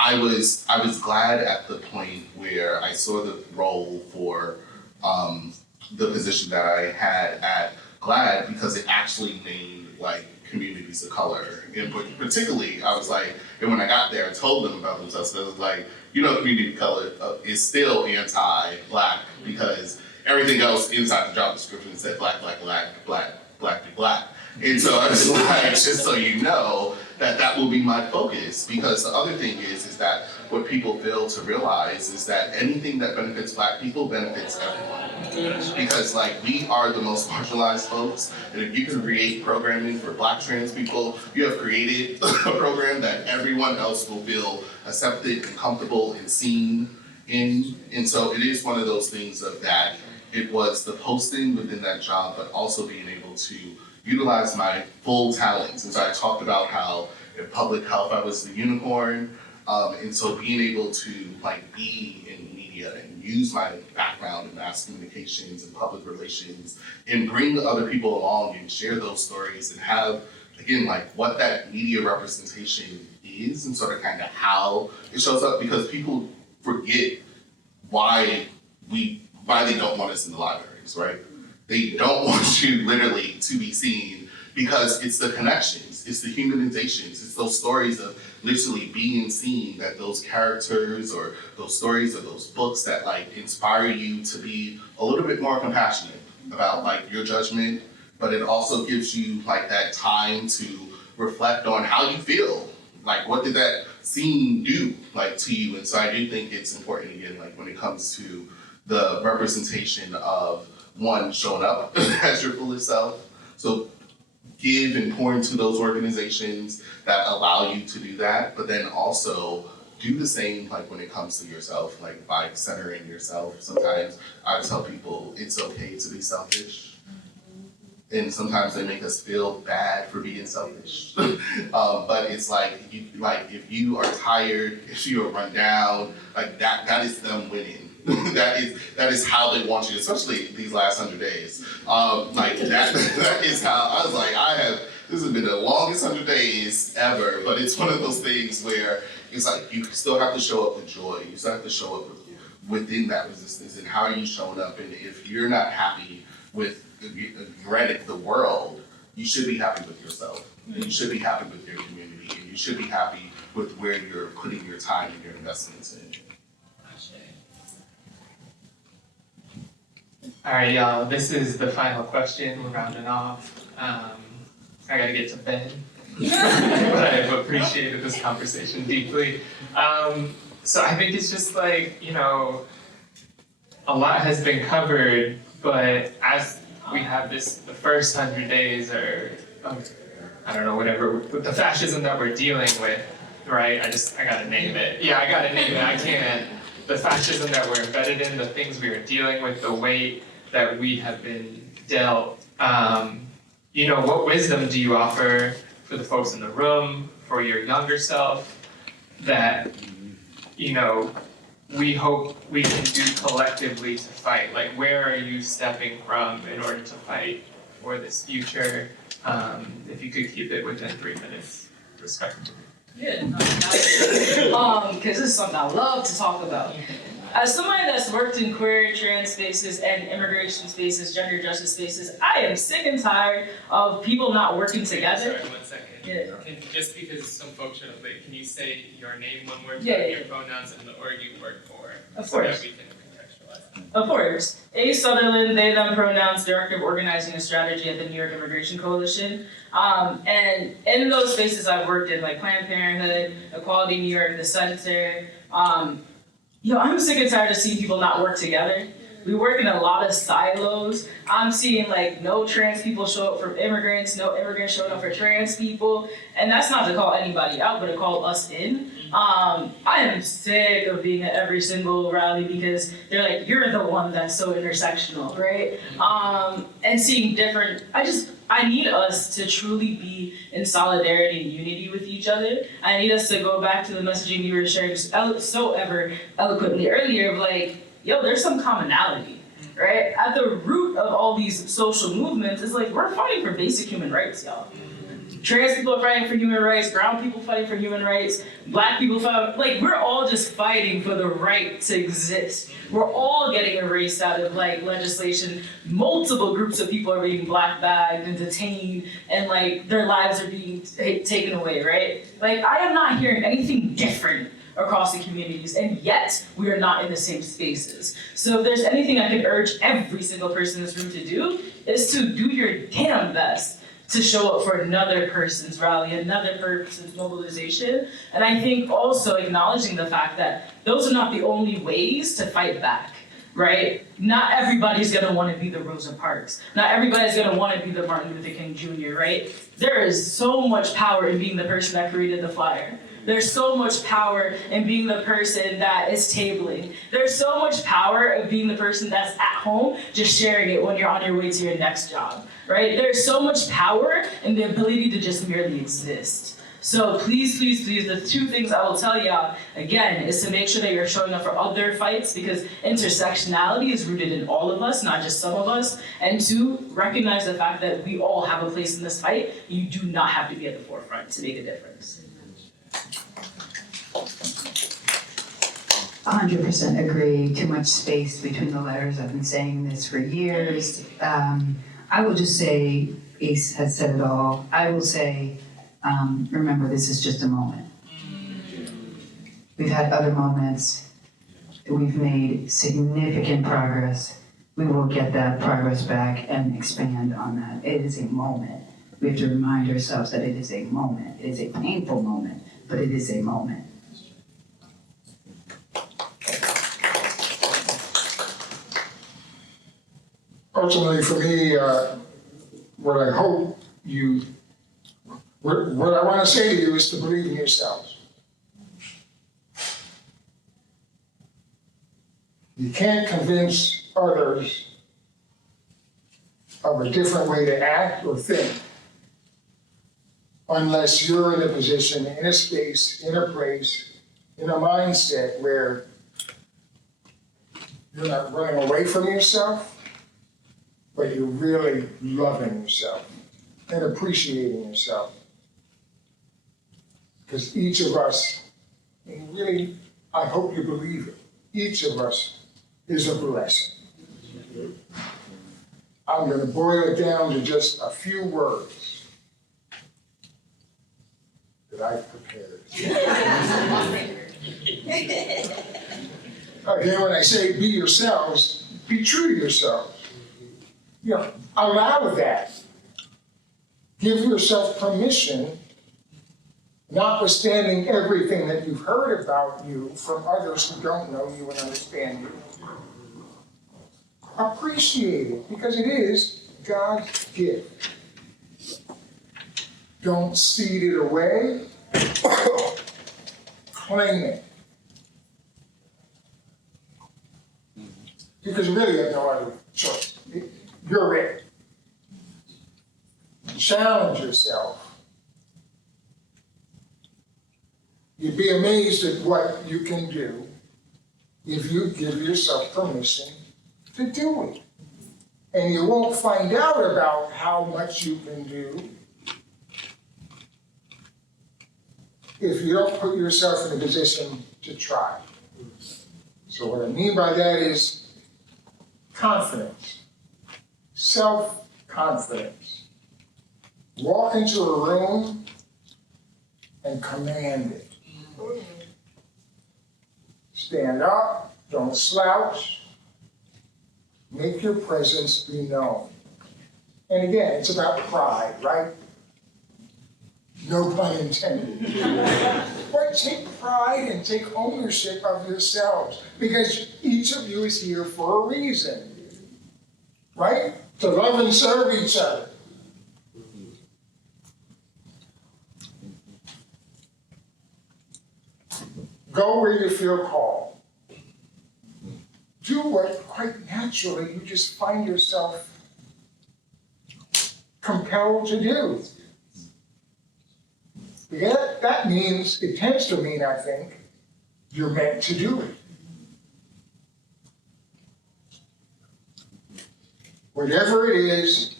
I was glad at the point where I saw the role for the position that I had at GLAD, because it actually named like communities of color. And particularly, I was like, and when I got there, I told them about themselves. So I was like, community of color is still anti-Black, because everything else inside the job description said Black, Black, Black, Black, Black, Black. And so I was like, just so you know, that will be my focus, because the other thing is that what people fail to realize is that anything that benefits Black people benefits everyone. Because like we are the most marginalized folks, and if you can create programming for Black trans people, you have created a program that everyone else will feel accepted and comfortable and seen in. And so it is one of those things of that it was the posting within that job, but also being able to utilize my full talents. And so I talked about how in public health I was the unicorn, and so being able to like be in media and use my background in mass communications and public relations and bring other people along and share those stories and have, again, like what that media representation is and sort of kind of how it shows up, because people forget why they don't want us in the libraries, right? They don't want you literally to be seen, because it's the connections, it's the humanizations, it's those stories of literally being seen, that those characters or those stories or those books that like inspire you to be a little bit more compassionate about like your judgment, but it also gives you like that time to reflect on how you feel. Like, what did that scene do like to you? And so I do think it's important, again, like when it comes to the representation of one, showing up as your fullest self. So give and pour into those organizations that allow you to do that, but then also do the same like when it comes to yourself, like by centering yourself. Sometimes I tell people it's okay to be selfish. And sometimes they make us feel bad for being selfish. But it's like if you are tired, if you are run down, like that is them winning. that is how they want you, especially these last 100 days. That is how I was like, this has been the longest 100 days ever, but it's one of those things where it's like you still have to show up with joy. You still have to show up within that resistance, and how are you showing up? And if you're not happy with the world, you should be happy with yourself. And you should be happy with your community, and you should be happy with where you're putting your time and your investments in. All right, y'all, this is the final question. We're rounding off. I gotta get to bed, but I've appreciated this conversation deeply. So I think it's just like, a lot has been covered, but as we have the first 100 days or, I don't know, whatever, with the fascism that we're dealing with, right? I gotta name it. Yeah, I gotta name it. I can't. The fascism that we're embedded in, the things we are dealing with, the weight that we have been dealt. What wisdom do you offer for the folks in the room, for your younger self, that, we hope we can do collectively to fight? Like, where are you stepping from in order to fight for this future? If you could keep it within 3 minutes, respectfully. Yeah, because this is something I love to talk about. As somebody that's worked in queer, trans spaces, and immigration spaces, gender justice spaces, I am sick and tired of people not working together. Sorry, 1 second. Yeah. Just because some folks are late, can you say your name one more time, Yeah. your pronouns, and the org you work for? Of so course. that we can contextualize. Of course. A. Sutherland, they, them pronouns, Director of Organizing and Strategy at the New York Immigration Coalition. And in those spaces I've worked in, like Planned Parenthood, Equality New York, the Center, I'm sick and tired of seeing people not work together. We work in a lot of silos. I'm seeing like no trans people show up for immigrants, no immigrants showing up for trans people. And that's not to call anybody out, but to call us in. I am sick of being at every single rally because they're like, you're the one that's so intersectional, right? And seeing different, I need us to truly be in solidarity and unity with each other. I need us to go back to the messaging you were sharing so ever eloquently earlier of like, there's some commonality, right? At the root of all these social movements is like, we're fighting for basic human rights, y'all. Trans people are fighting for human rights, brown people fighting for human rights, black people fighting, like we're all just fighting for the right to exist. We're all getting erased out of like legislation. Multiple groups of people are being black bagged and detained and like their lives are being taken away, right? Like I am not hearing anything different across the communities, and yet we are not in the same spaces. So if there's anything I could urge every single person in this room to do, is to do your damn best to show up for another person's rally, another person's mobilization. And I think also acknowledging the fact that those are not the only ways to fight back, right? Not everybody's gonna wanna be the Rosa Parks. Not everybody's gonna wanna be the Martin Luther King Jr., right? There is so much power in being the person that created the flyer. There's so much power in being the person that is tabling. There's so much power of being the person that's at home, just sharing it when you're on your way to your next job, right? There's so much power in the ability to just merely exist. So please, please, please, the two things I will tell y'all, again, is to make sure that you're showing up for other fights because intersectionality is rooted in all of us, not just some of us. And two, recognize the fact that we all have a place in this fight. You do not have to be at the forefront to make a difference. 100% agree. Too much space between the letters. I've been saying this for years. I will just say, Ace has said it all. I will say, remember, this is just a moment. We've had other moments. We've made significant progress. We will get that progress back and expand on that. It is a moment. We have to remind ourselves that it is a moment. It is a painful moment, but it is a moment. Ultimately, for me, what I hope you, what I want to say to you is to believe in yourselves. You can't convince others of a different way to act or think unless you're in a position, in a space, in a place, in a mindset where you're not running away from yourself, but you're really loving yourself and appreciating yourself. Because each of us, and really, I hope you believe it, each of us is a blessing. I'm going to boil it down to just a few words that I've prepared. Again, when I say be yourselves, be true to yourselves. You know, allow that. Give yourself permission, notwithstanding everything that you've heard about you from others who don't know you and understand you. Appreciate it, because it is God's gift. Don't cede it away. Claim it. Because you really have no other choice. You're it. Challenge yourself. You'd be amazed at what you can do if you give yourself permission to do it. And you won't find out about how much you can do if you don't put yourself in a position to try. So what I mean by that is confidence, self-confidence. Walk into a room and command it. Stand up, don't slouch. Make your presence be known. And again, it's about pride, right? No pun intended. But take pride and take ownership of yourselves, because each of you is here for a reason, right? To love and serve each other. Go where you feel called. Do what quite naturally you just find yourself compelled to do. Yeah, that means, it tends to mean, I think, you're meant to do it. Whatever it is,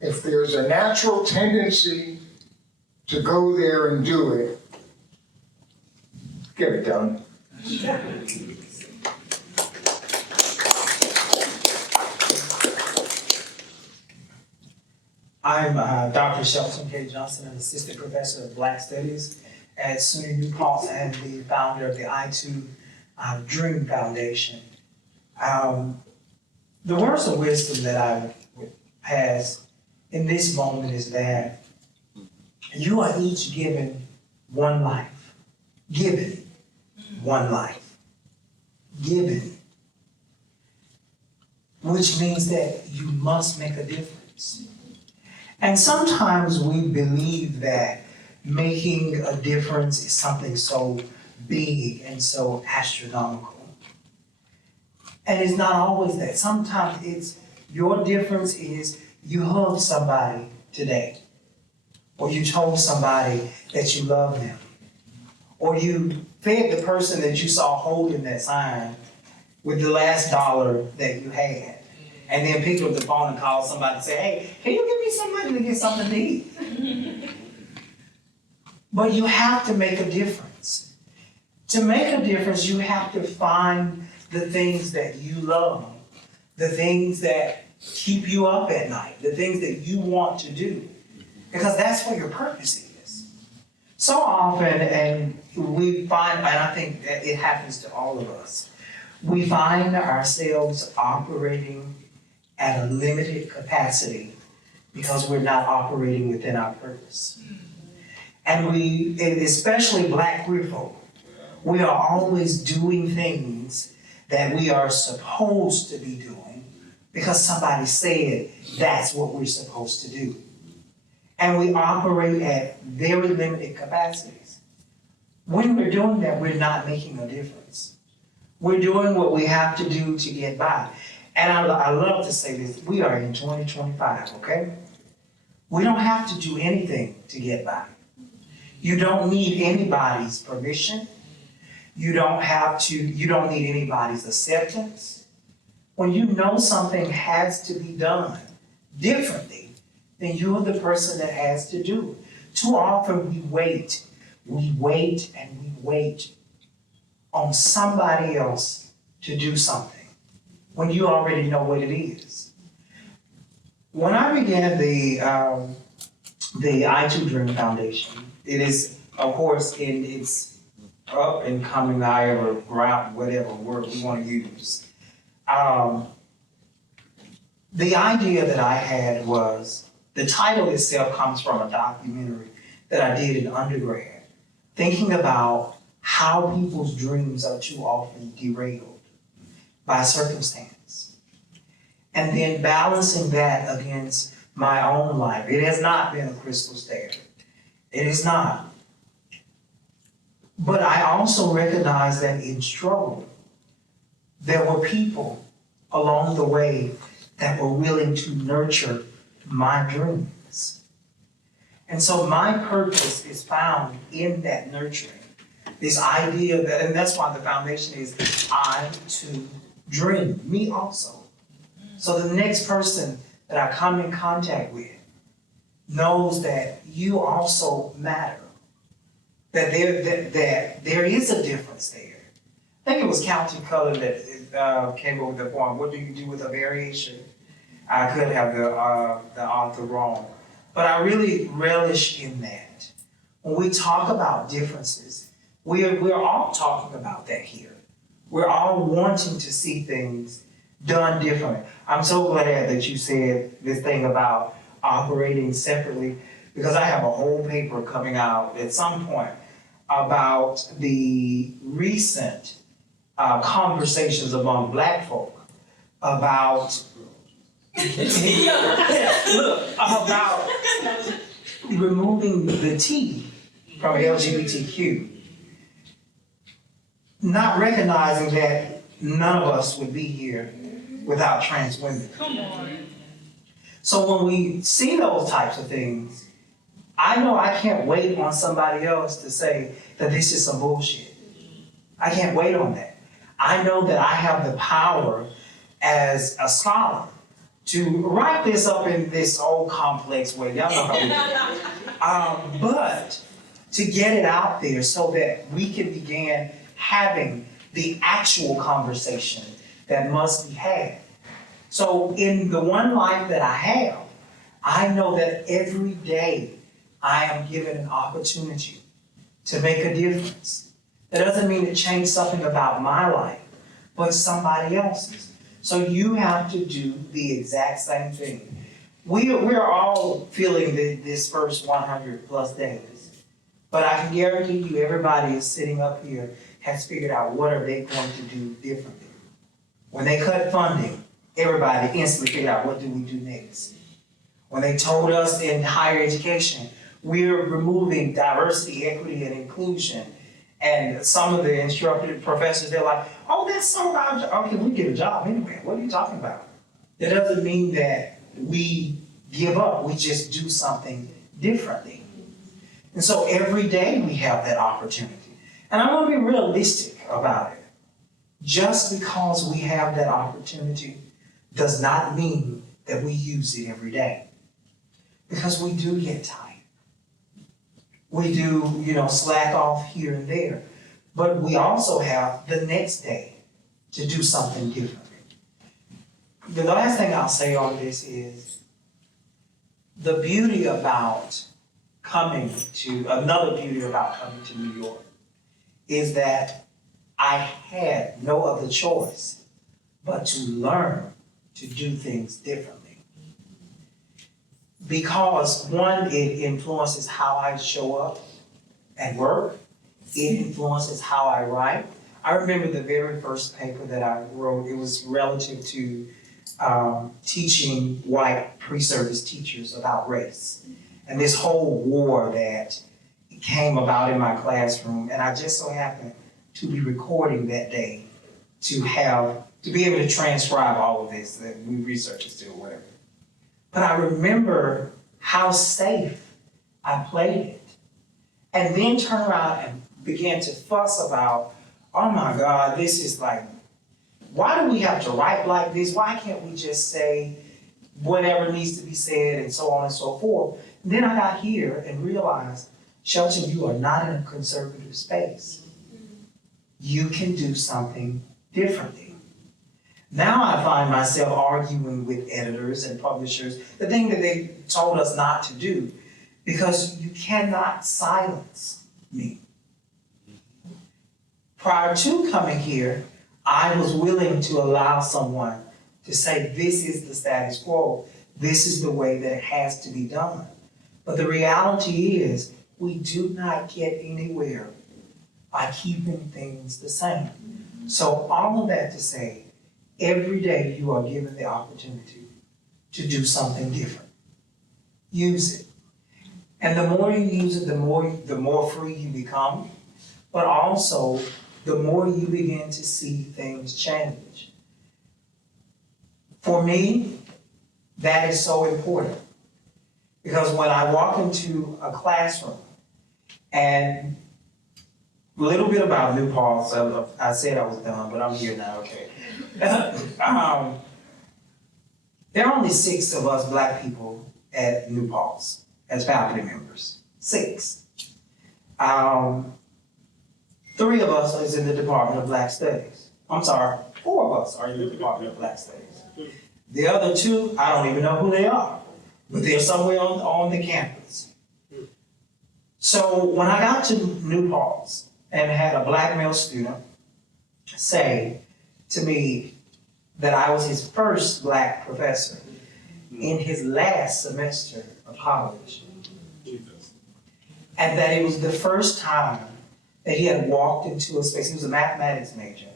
if there's a natural tendency to go there and do it, get it done. I'm Dr. Shelton K. Johnson, an assistant professor of Black Studies at SUNY New Paltz and the founder of the I2 Dream Foundation. The words of wisdom that I would pass in this moment is that you are each given one life. Given one life. Given. Which means that you must make a difference. And sometimes we believe that making a difference is something so big and so astronomical. And it's not always that. Sometimes it's your difference is you hugged somebody today, or you told somebody that you love them, or you fed the person that you saw holding that sign with the last dollar that you had, and then picked up the phone and called somebody and say, hey, can you give me some money to get something to eat? But you have to make a difference. To make a difference, you have to find the things that you love, the things that keep you up at night, the things that you want to do, because that's what your purpose is. So often, and we find, and I think that it happens to all of us, we find ourselves operating at a limited capacity because we're not operating within our purpose. And we, and especially Black queer folk, we are always doing things that we are supposed to be doing because somebody said that's what we're supposed to do. And we operate at very limited capacities. When we're doing that, we're not making a difference. We're doing what we have to do to get by. And I love to say this, we are in 2025, okay? We don't have to do anything to get by. You don't need anybody's permission. You don't need anybody's acceptance. When you know something has to be done differently, then you're the person that has to do it. Too often we wait and we wait on somebody else to do something when you already know what it is. When I began the I Too Dream Foundation, it is, of course, in its up and coming, however, route, whatever word we want to use. The idea that I had was, the title itself comes from a documentary that I did in undergrad, thinking about how people's dreams are too often derailed by circumstance. And then balancing that against my own life. It has not been a crystal stair. It is not. But I also recognize that in struggle, there were people along the way that were willing to nurture my dreams. And so my purpose is found in that nurturing. This idea that, and that's why the foundation is I Too Dream, me also. So the next person that I come in contact with knows that you also matter. That there is a difference there. I think it was County Color that came up with the poem, what do you do with a variation? I could have the author wrong, but I really relish in that. When we talk about differences, we're all talking about that here. We're all wanting to see things done differently. I'm so glad that you said this thing about operating separately, because I have a whole paper coming out at some point about the recent conversations among Black folk about about removing the T from LGBTQ, not recognizing that none of us would be here without trans women. Come on. So when we see those types of things, I know I can't wait on somebody else to say that this is some bullshit. I can't wait on that. I know that I have the power as a scholar to write this up in this old complex way. Y'all know how we do it. But to get it out there so that we can begin having the actual conversation that must be had. So in the one life that I have, I know that every day I am given an opportunity to make a difference. That doesn't mean to change something about my life, but somebody else's. So you have to do the exact same thing. We're all feeling this first 100 plus days, but I can guarantee you everybody is sitting up here has figured out what are they going to do differently. When they cut funding, everybody instantly figured out what do we do next. When they told us in higher education, we're removing diversity, equity, and inclusion, and some of the instructor professors, they're like, oh, that's so loud. Okay, we get a job anyway. What are you talking about? That doesn't mean that we give up. We just do something differently. And so every day we have that opportunity. And I want to be realistic about it. Just because we have that opportunity does not mean that we use it every day. Because we do get tired. We do, slack off here and there. But we also have the next day to do something differently. The last thing I'll say on this is the beauty about another beauty about coming to New York is that I had no other choice but to learn to do things differently. Because one, it influences how I show up at work. It influences how I write. I remember the very first paper that I wrote, it was relative to teaching white pre-service teachers about race. And this whole war that came about in my classroom, and I just so happened to be recording that day to be able to transcribe all of this that we researchers do or whatever. But I remember how safe I played it. And then turn around and began to fuss about, oh my God, this is like, why do we have to write like this? Why can't we just say whatever needs to be said and so on and so forth? And then I got here and realized, Shelton, you are not in a conservative space. You can do something differently. Now I find myself arguing with editors and publishers, the thing that they told us not to do, because you cannot silence me. Prior to coming here, I was willing to allow someone to say, this is the status quo, this is the way that it has to be done. But the reality is, we do not get anywhere by keeping things the same. So all of that to say, every day you are given the opportunity to do something different. Use it. And the more you use it, the more free you become, but also the more you begin to see things change. For me, that is so important. Because when I walk into a classroom, and a little bit about New Paltz, I said I was done, but I'm here now, okay. There are only 6 of us Black people at New Paltz as faculty members. 6. 3 of us is in the Department of Black Studies. I'm sorry, 4 of us are in the Department of Black Studies. The other 2, I don't even know who they are, but they're somewhere on the campus. So when I got to New Paltz and had a Black male student say to me that I was his first Black professor in his last semester of college, and that it was the first time that he had walked into a space. He was a mathematics major,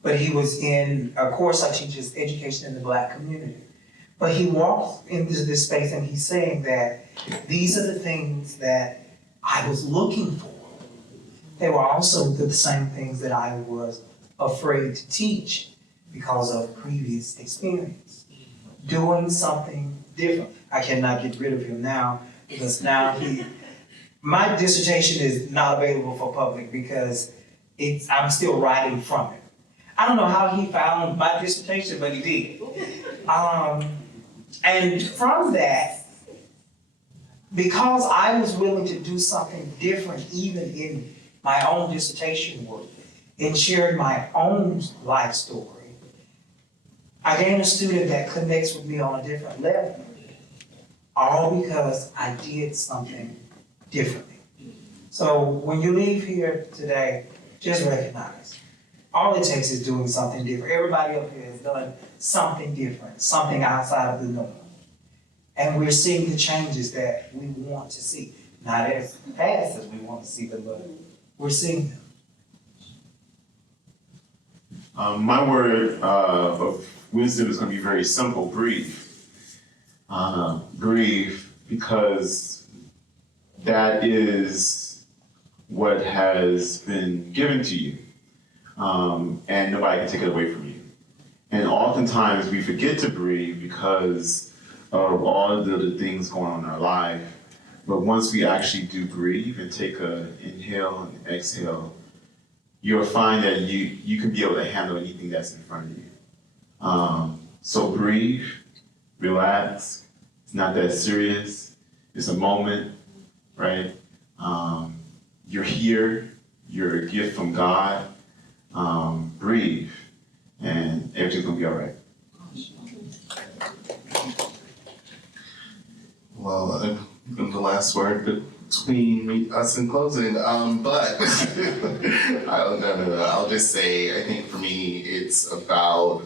but he was in a course I teach is education in the Black community. But he walked into this space and he's saying that these are the things that I was looking for. They were also the same things that I was afraid to teach because of previous experience. Doing something different. I cannot get rid of him now because now my dissertation is not available for public because I'm still writing from it. I don't know how he found my dissertation, but he did. And from that, because I was willing to do something different even in my own dissertation work and shared my own life story, I gained a student that connects with me on a different level, all because I did something differently. So when you leave here today, just recognize, all it takes is doing something different. Everybody up here has done something different, something outside of the norm. And we're seeing the changes that we want to see. Not as fast as we want to see them, but we're seeing them. My word of wisdom is going to be very simple: breathe. Breathe, because that is what has been given to you, and nobody can take it away from you. And oftentimes we forget to breathe because of all of the things going on in our life. But once we actually do breathe and take an inhale and exhale, you'll find that you can be able to handle anything that's in front of you. So breathe, relax. It's not that serious. It's a moment, right? You're here. You're a gift from God. Breathe, and everything's gonna be all right. Well, the last word, but between us and closing, but no. I'll just say, I think for me, it's about,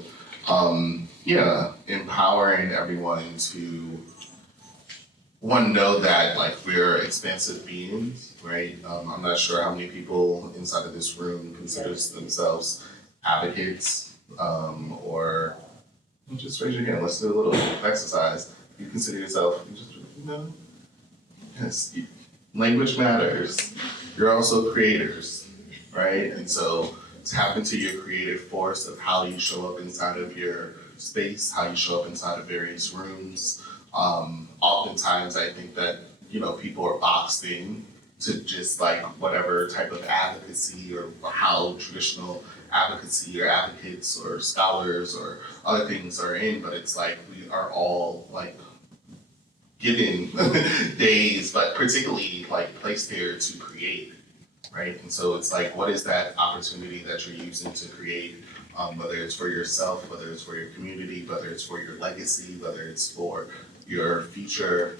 empowering everyone to, one, know that like we're expansive beings, right? I'm not sure how many people inside of this room considers themselves advocates, or just raise your hand. Let's do a little exercise. You consider yourself, yes, language matters. You're also creators, right? And so tap into your creative force of how you show up inside of your space, how you show up inside of various rooms. Oftentimes I think that, people are boxed in to just like whatever type of advocacy or how traditional advocacy or advocates or scholars or other things are in, but it's like we are all like given days, but particularly like placed here to create, right? And so it's like, what is that opportunity that you're using to create, whether it's for yourself, whether it's for your community, whether it's for your legacy, whether it's for your future.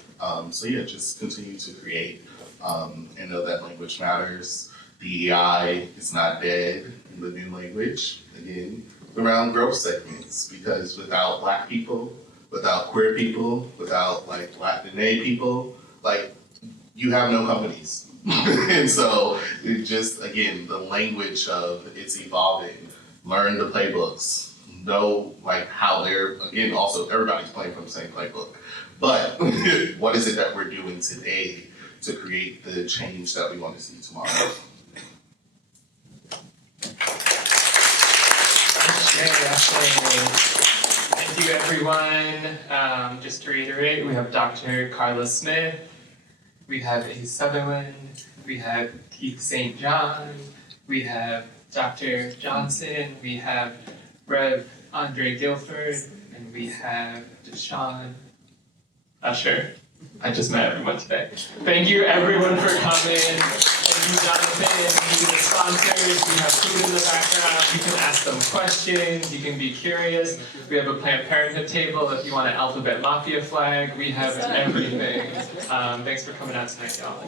Just continue to create and know that language matters. DEI is not dead in the new language, again, around growth segments, because without Black people, without queer people, without like Latina people, like you have no companies. And so it just, again, the language of it's evolving, learn the playbooks, know like how they're, again, also everybody's playing from the same playbook. But what is it that we're doing today to create the change that we want to see tomorrow? Thank you, everyone. Just to reiterate, we have Dr. Carla Smith, we have A. Sutherland, we have Keith St. John, we have Dr. Johnson, we have Rev. Andre Gilford, and we have Dashan. Usher. I just met everyone today. Thank you, everyone, for coming. Thank you, Jonathan. Thank you to the sponsors. We have food in the background. You can ask them questions. You can be curious. We have a Planned Parenthood table if you want an Alphabet Mafia flag. We have everything. Thanks for coming out tonight, y'all.